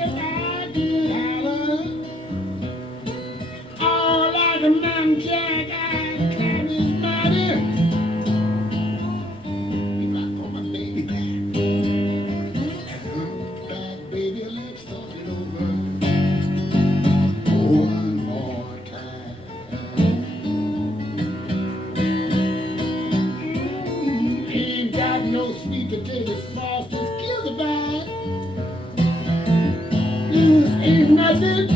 If I did holler, all like a mountain jack, I'd climb his body. Be back on my baby back. Come back, baby, let's talk it over one more time. Ain't got no sweet potato sauce to kill the vibe. This ain't nothing.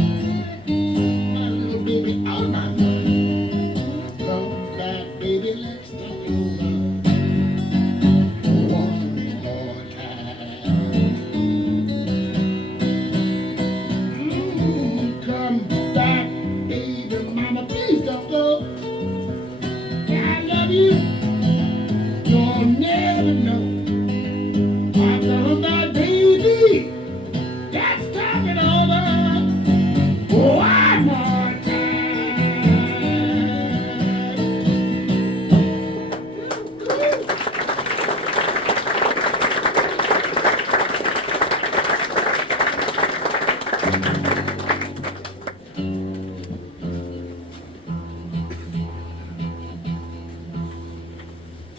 My little baby out of my mind. Come back, baby, let's talk it over one more time. Come back, baby, mama, please don't go. I love you. You'll never know. I'm coming back, baby. Let's talk it over one more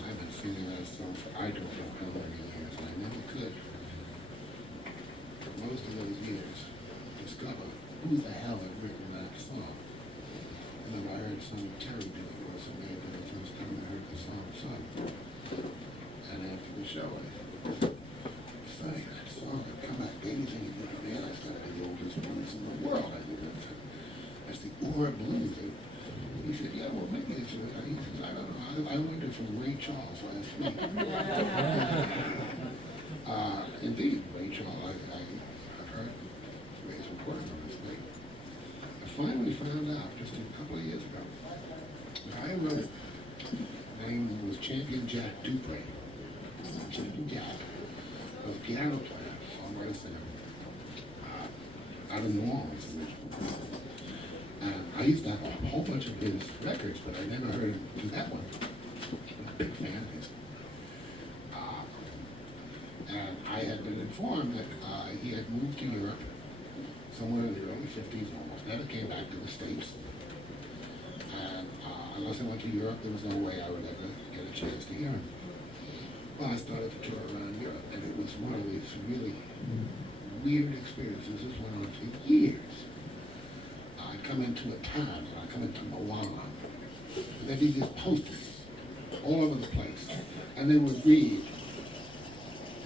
I've been singing that song for I don't know how many years. I never could, for most of those years, discover who the hell had written that song. And then I heard some Terry do it was maybe the first time I heard the song sung. And after the show, I sang that song and come back, baby, thinking, you know, man, that's not the oldest blues in the world. I think that's the Ur Blues. And he said, yeah, well, maybe it's, he says, I don't know, I learned it from Ray Charles last week. Indeed, Ray Charles, I've heard Ray's recording on this thing. I finally found out just a couple of years ago, the guy who wrote it, his name was Champion Jack Dupree. Champion Jack was a piano player, songwriter, singer, out of New Orleans originally. And I used to have a whole bunch of his records, but I never heard him do that one. I'm a big fan of his. And I had been informed that he had moved to Europe somewhere in the early 50s almost, never came back to the States. And unless I went to Europe, there was no way I would ever get a chance to hear him. Well, I started to tour around Europe, and it was one of these really weird experiences. This went on for years. I'd come into a town, and I'd come into Milan, and there'd be these posters all over the place, and they would read,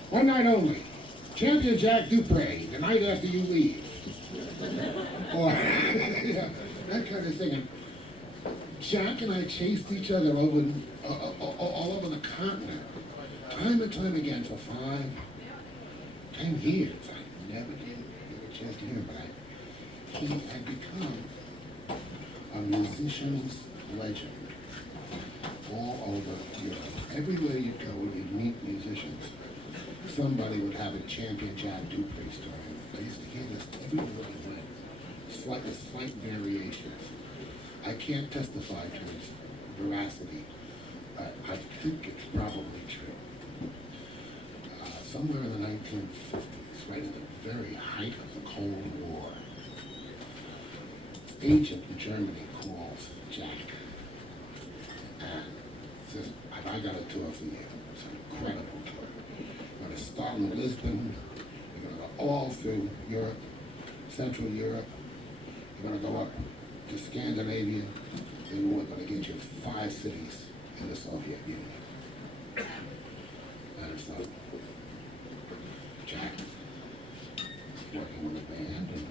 "One night only, Champion Jack Dupree, the night after you leave." Or, yeah, that kind of thing. And Jack and I chased each other over all over the continent, time and time again for 5, 10 years. I never did get a chance to hear him, but he had become a musician's legend all over Europe. Everywhere you go and you meet musicians, somebody would have a Champion Jack Dupree story. I used to hear this everywhere I went, with slight variations. I can't testify to its veracity, but I think it's probably true. Somewhere in the 1950s, right at the very height of the Cold War, agent in Germany calls Jack and says, I got a tour for you. It's an incredible tour. You're going to start in Lisbon. You're going to go all through Europe, Central Europe. You're going to go up to Scandinavia. And we're going to get you 5 cities in the Soviet Union. And so Jack working with a band, and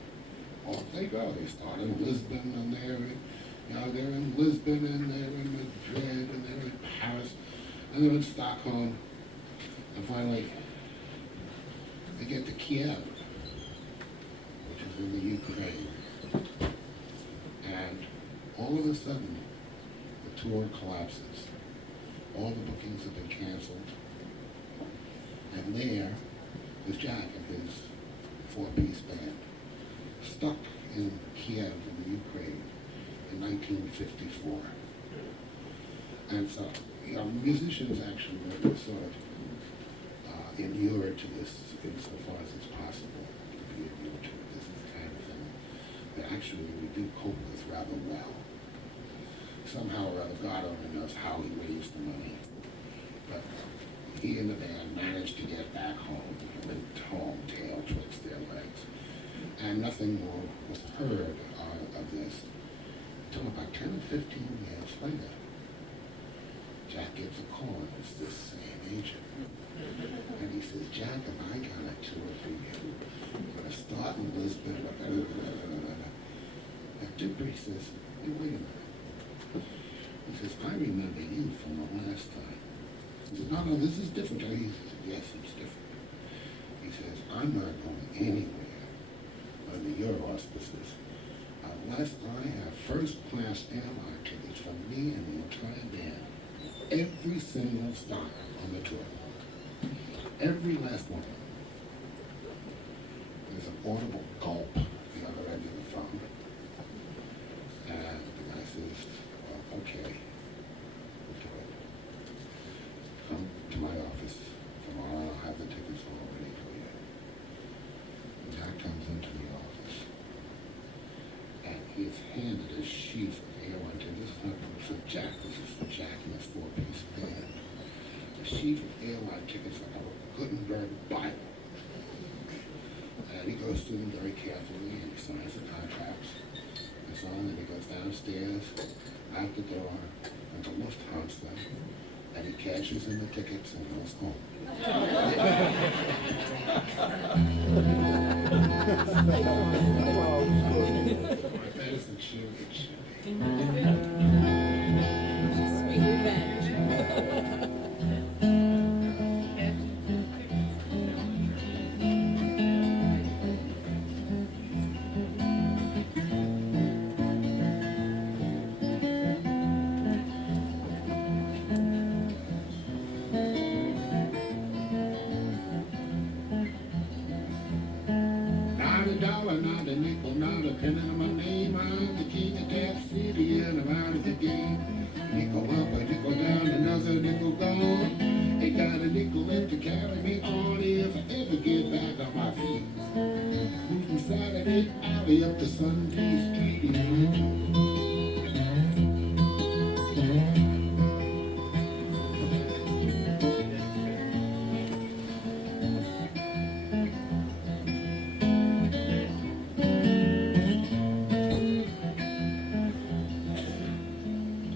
off they go. They start in Lisbon, and they're in Lisbon, and they're in Madrid, and they're in Paris, and they're in Stockholm, and finally they get to Kiev, which is in the Ukraine, and all of a sudden the tour collapses. All the bookings have been canceled, and there is Jack and his 4-piece band, stuck in Kiev in the Ukraine in 1954. And so, musicians actually were sort of inured to this insofar as it's possible to be inured to it. This is the kind of thing that actually we do cope with rather well. Somehow or other, God only knows how he raised the money. But he and the band managed to get back home, and went home, tail twixt their legs. And nothing more was heard of this until about 10 or 15 years later. Jack gets a call, and it's this same agent. And he says, Jack, have I got a tour for you? We're going to start in Lisbon. And Dupree says, hey, wait a minute. He says, I remember you from the last time. He says, no, this is different. He says, yes, it's different. He says, I'm not going anywhere under your auspices unless I have first-class airline tickets for me and the entire band. Every single stop on the tour. Every last one. There's an audible gulp at the other end of the phone. And the guy says, well, okay, we'll do it. Come to my office tomorrow. I'll have the tickets all ready for you. And Jack comes into the office, and he is handed a sheaf of airline tickets. This is not for Jack. This is for Jack and his 4-piece band. A sheaf of airline tickets like a Gutenberg Bible. And he goes through them very carefully, and he signs the contracts and so on, and he goes downstairs, out the door, and to Lufthansa, and he cashes in the tickets and goes home. My bet is that she should be. Sweet revenge. Not a dollar, not a nickel, not a penny to my name. I'm the king of Tap City and I'm out of the game. Nickel up, a nickel down, another nickel gone. Ain't got a nickel left to carry me on if I ever get back on my feet. Moving Saturday alley up to Sunday Street.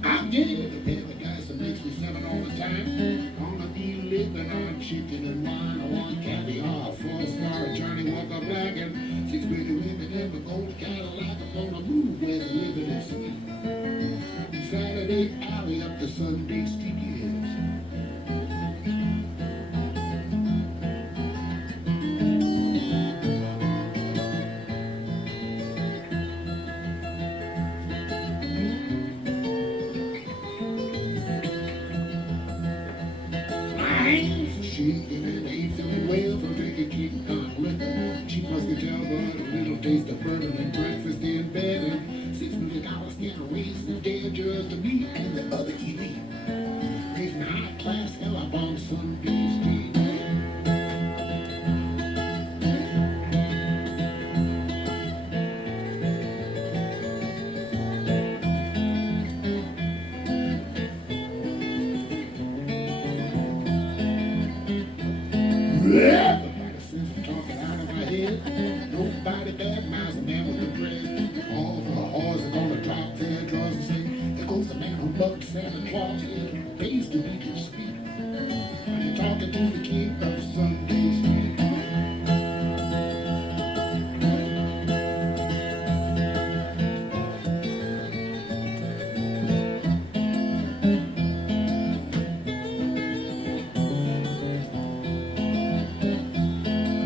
I'm getting to pay the gas that makes me 7 all the time. Gonna be living on chicken and wine. I want caviar, 4-star returning walk up black and 6 pretty women in the gold Cadillac. I'm gonna move where the living is sweet. Saturday alley up to Sunday Studios. She did ain't feeling well from drinking King Kong liquor. She must have tell but a little taste of burning and breakfast in bed. And $6 million getting raised from dead just to me and the other elite. Raising high class hell up on Sunday Street. Santa Claus pays to be to speak. When you're talking to the king of Sunday Street.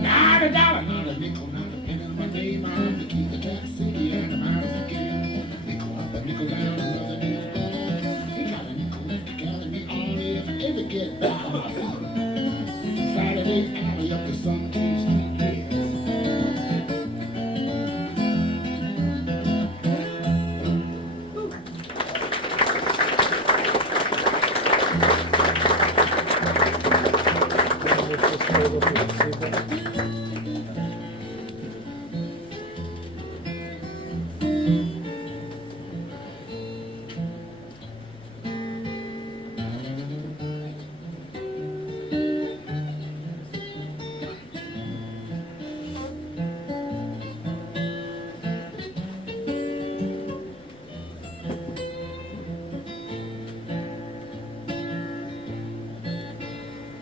Not a dollar, not a nickel, not a penny. My name on the key, the taxi, and the miles again. Nickel up, a nickel down, another nickel. He got a nickel left to carry me on if I ever get back on my feet. Saturday alley up the Sunday Street, yes.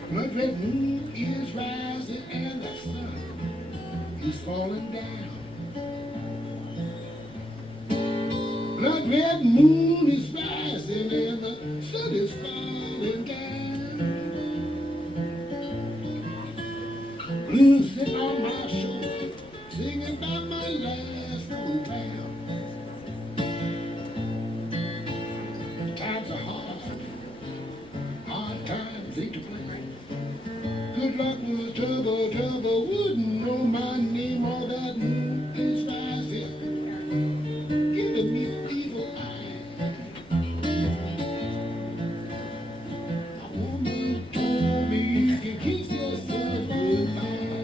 Blood red moon is rising and the sun is falling down. Blood red moon is rising and the sun is falling down. Blues sitting on my shoulder, singing about my last old round. Times are hard times ain't to blame. Good luck was trouble, trouble wouldn't know my name. All that moon is rising, giving me the evil eye. A woman told me you can kiss yourself goodbye.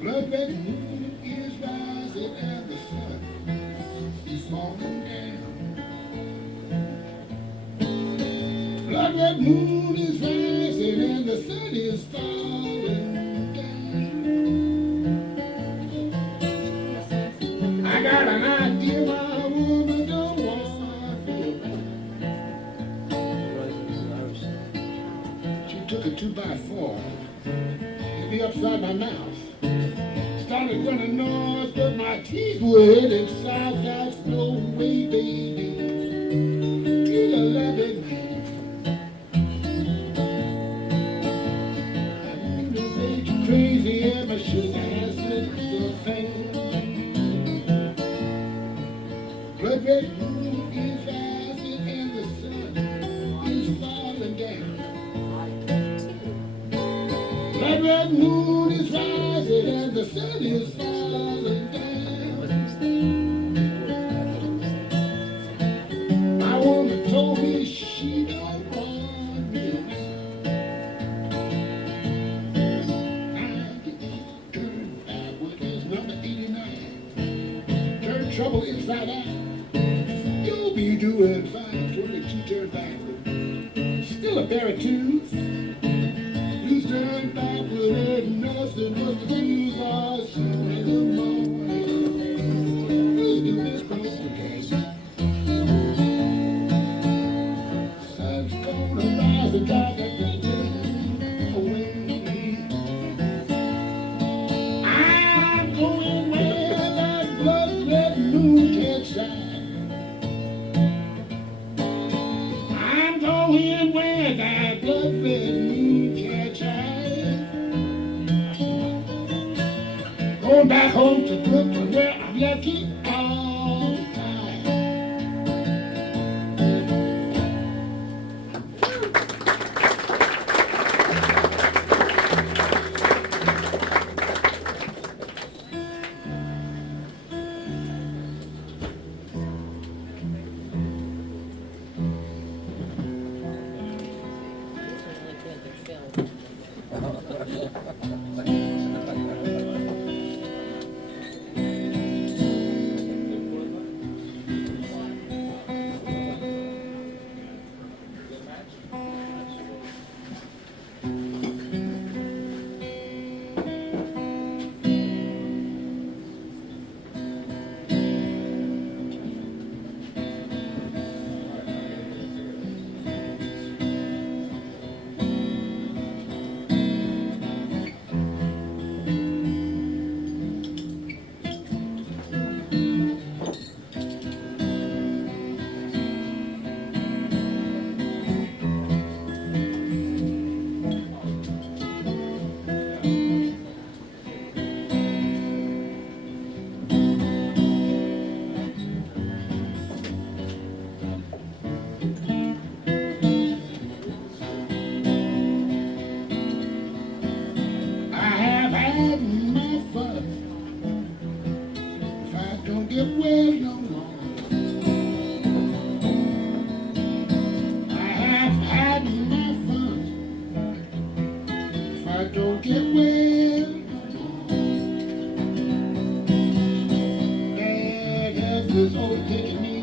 Blood red moon is rising and the sun is falling down. Blood red moon is rising and the sun is falling down. I got an idea my woman don't want me around. She took a 2x4, hit me upside my mouth. Started running north, but my teeth were headed south. That's no way, baby. Till 11. Crazy, yeah, my sugar has slipped the fan. Blood red moon is rising and the sun is falling down. Blood red moon is rising and the sun is falling down. My woman told me she don't want me around. Trouble inside out, you'll be doing fine. 22 turn backward, still a pair of twos. Blues turn backward, ain't nothing but the blues are soon in the morning. Blues do this cross sun's gonna rise and drive that good turn away. I'm going where that blood red moon can't shine. I'm going where that blood red moon can't shine. Going back home to Brooklyn where I'm lucky all the time. I don't get well, bad health is overtaking me,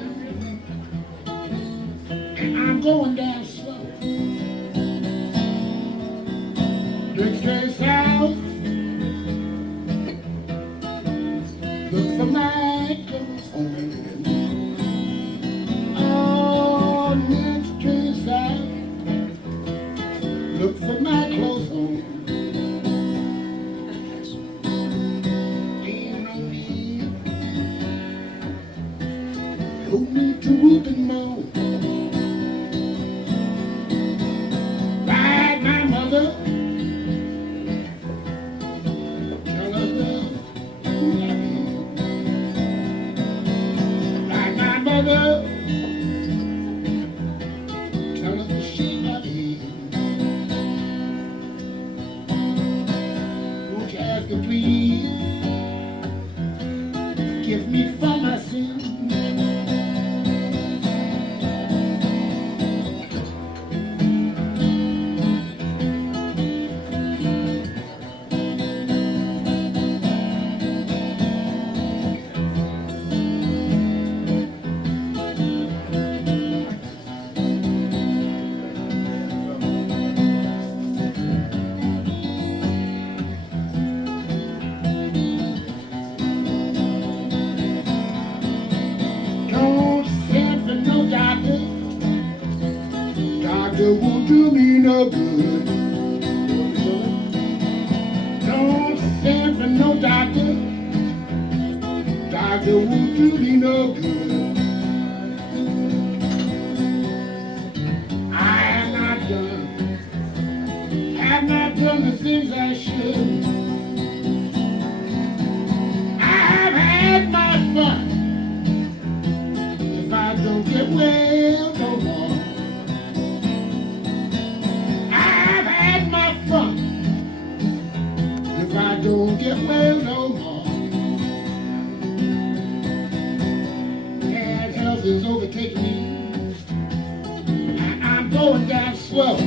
and I'm going down slow. Drink straight south, look for my clothes home. Oh, next straight south, look for my clothes home. Ain't no need, no need to whoop and moan. Like my mother, tell her love who I am. Like my mother, tell her the shape I am. Won't you ask her please, give me for my sins. Don't send for no doctor. Doctor won't do me no good. Don't send for no doctor. Doctor won't do me no good. I have not done the things I should. I have had my fun. If I don't get well no more, I've had my fun. If I don't get well no more, bad health is overtaking me, and I'm going down slow.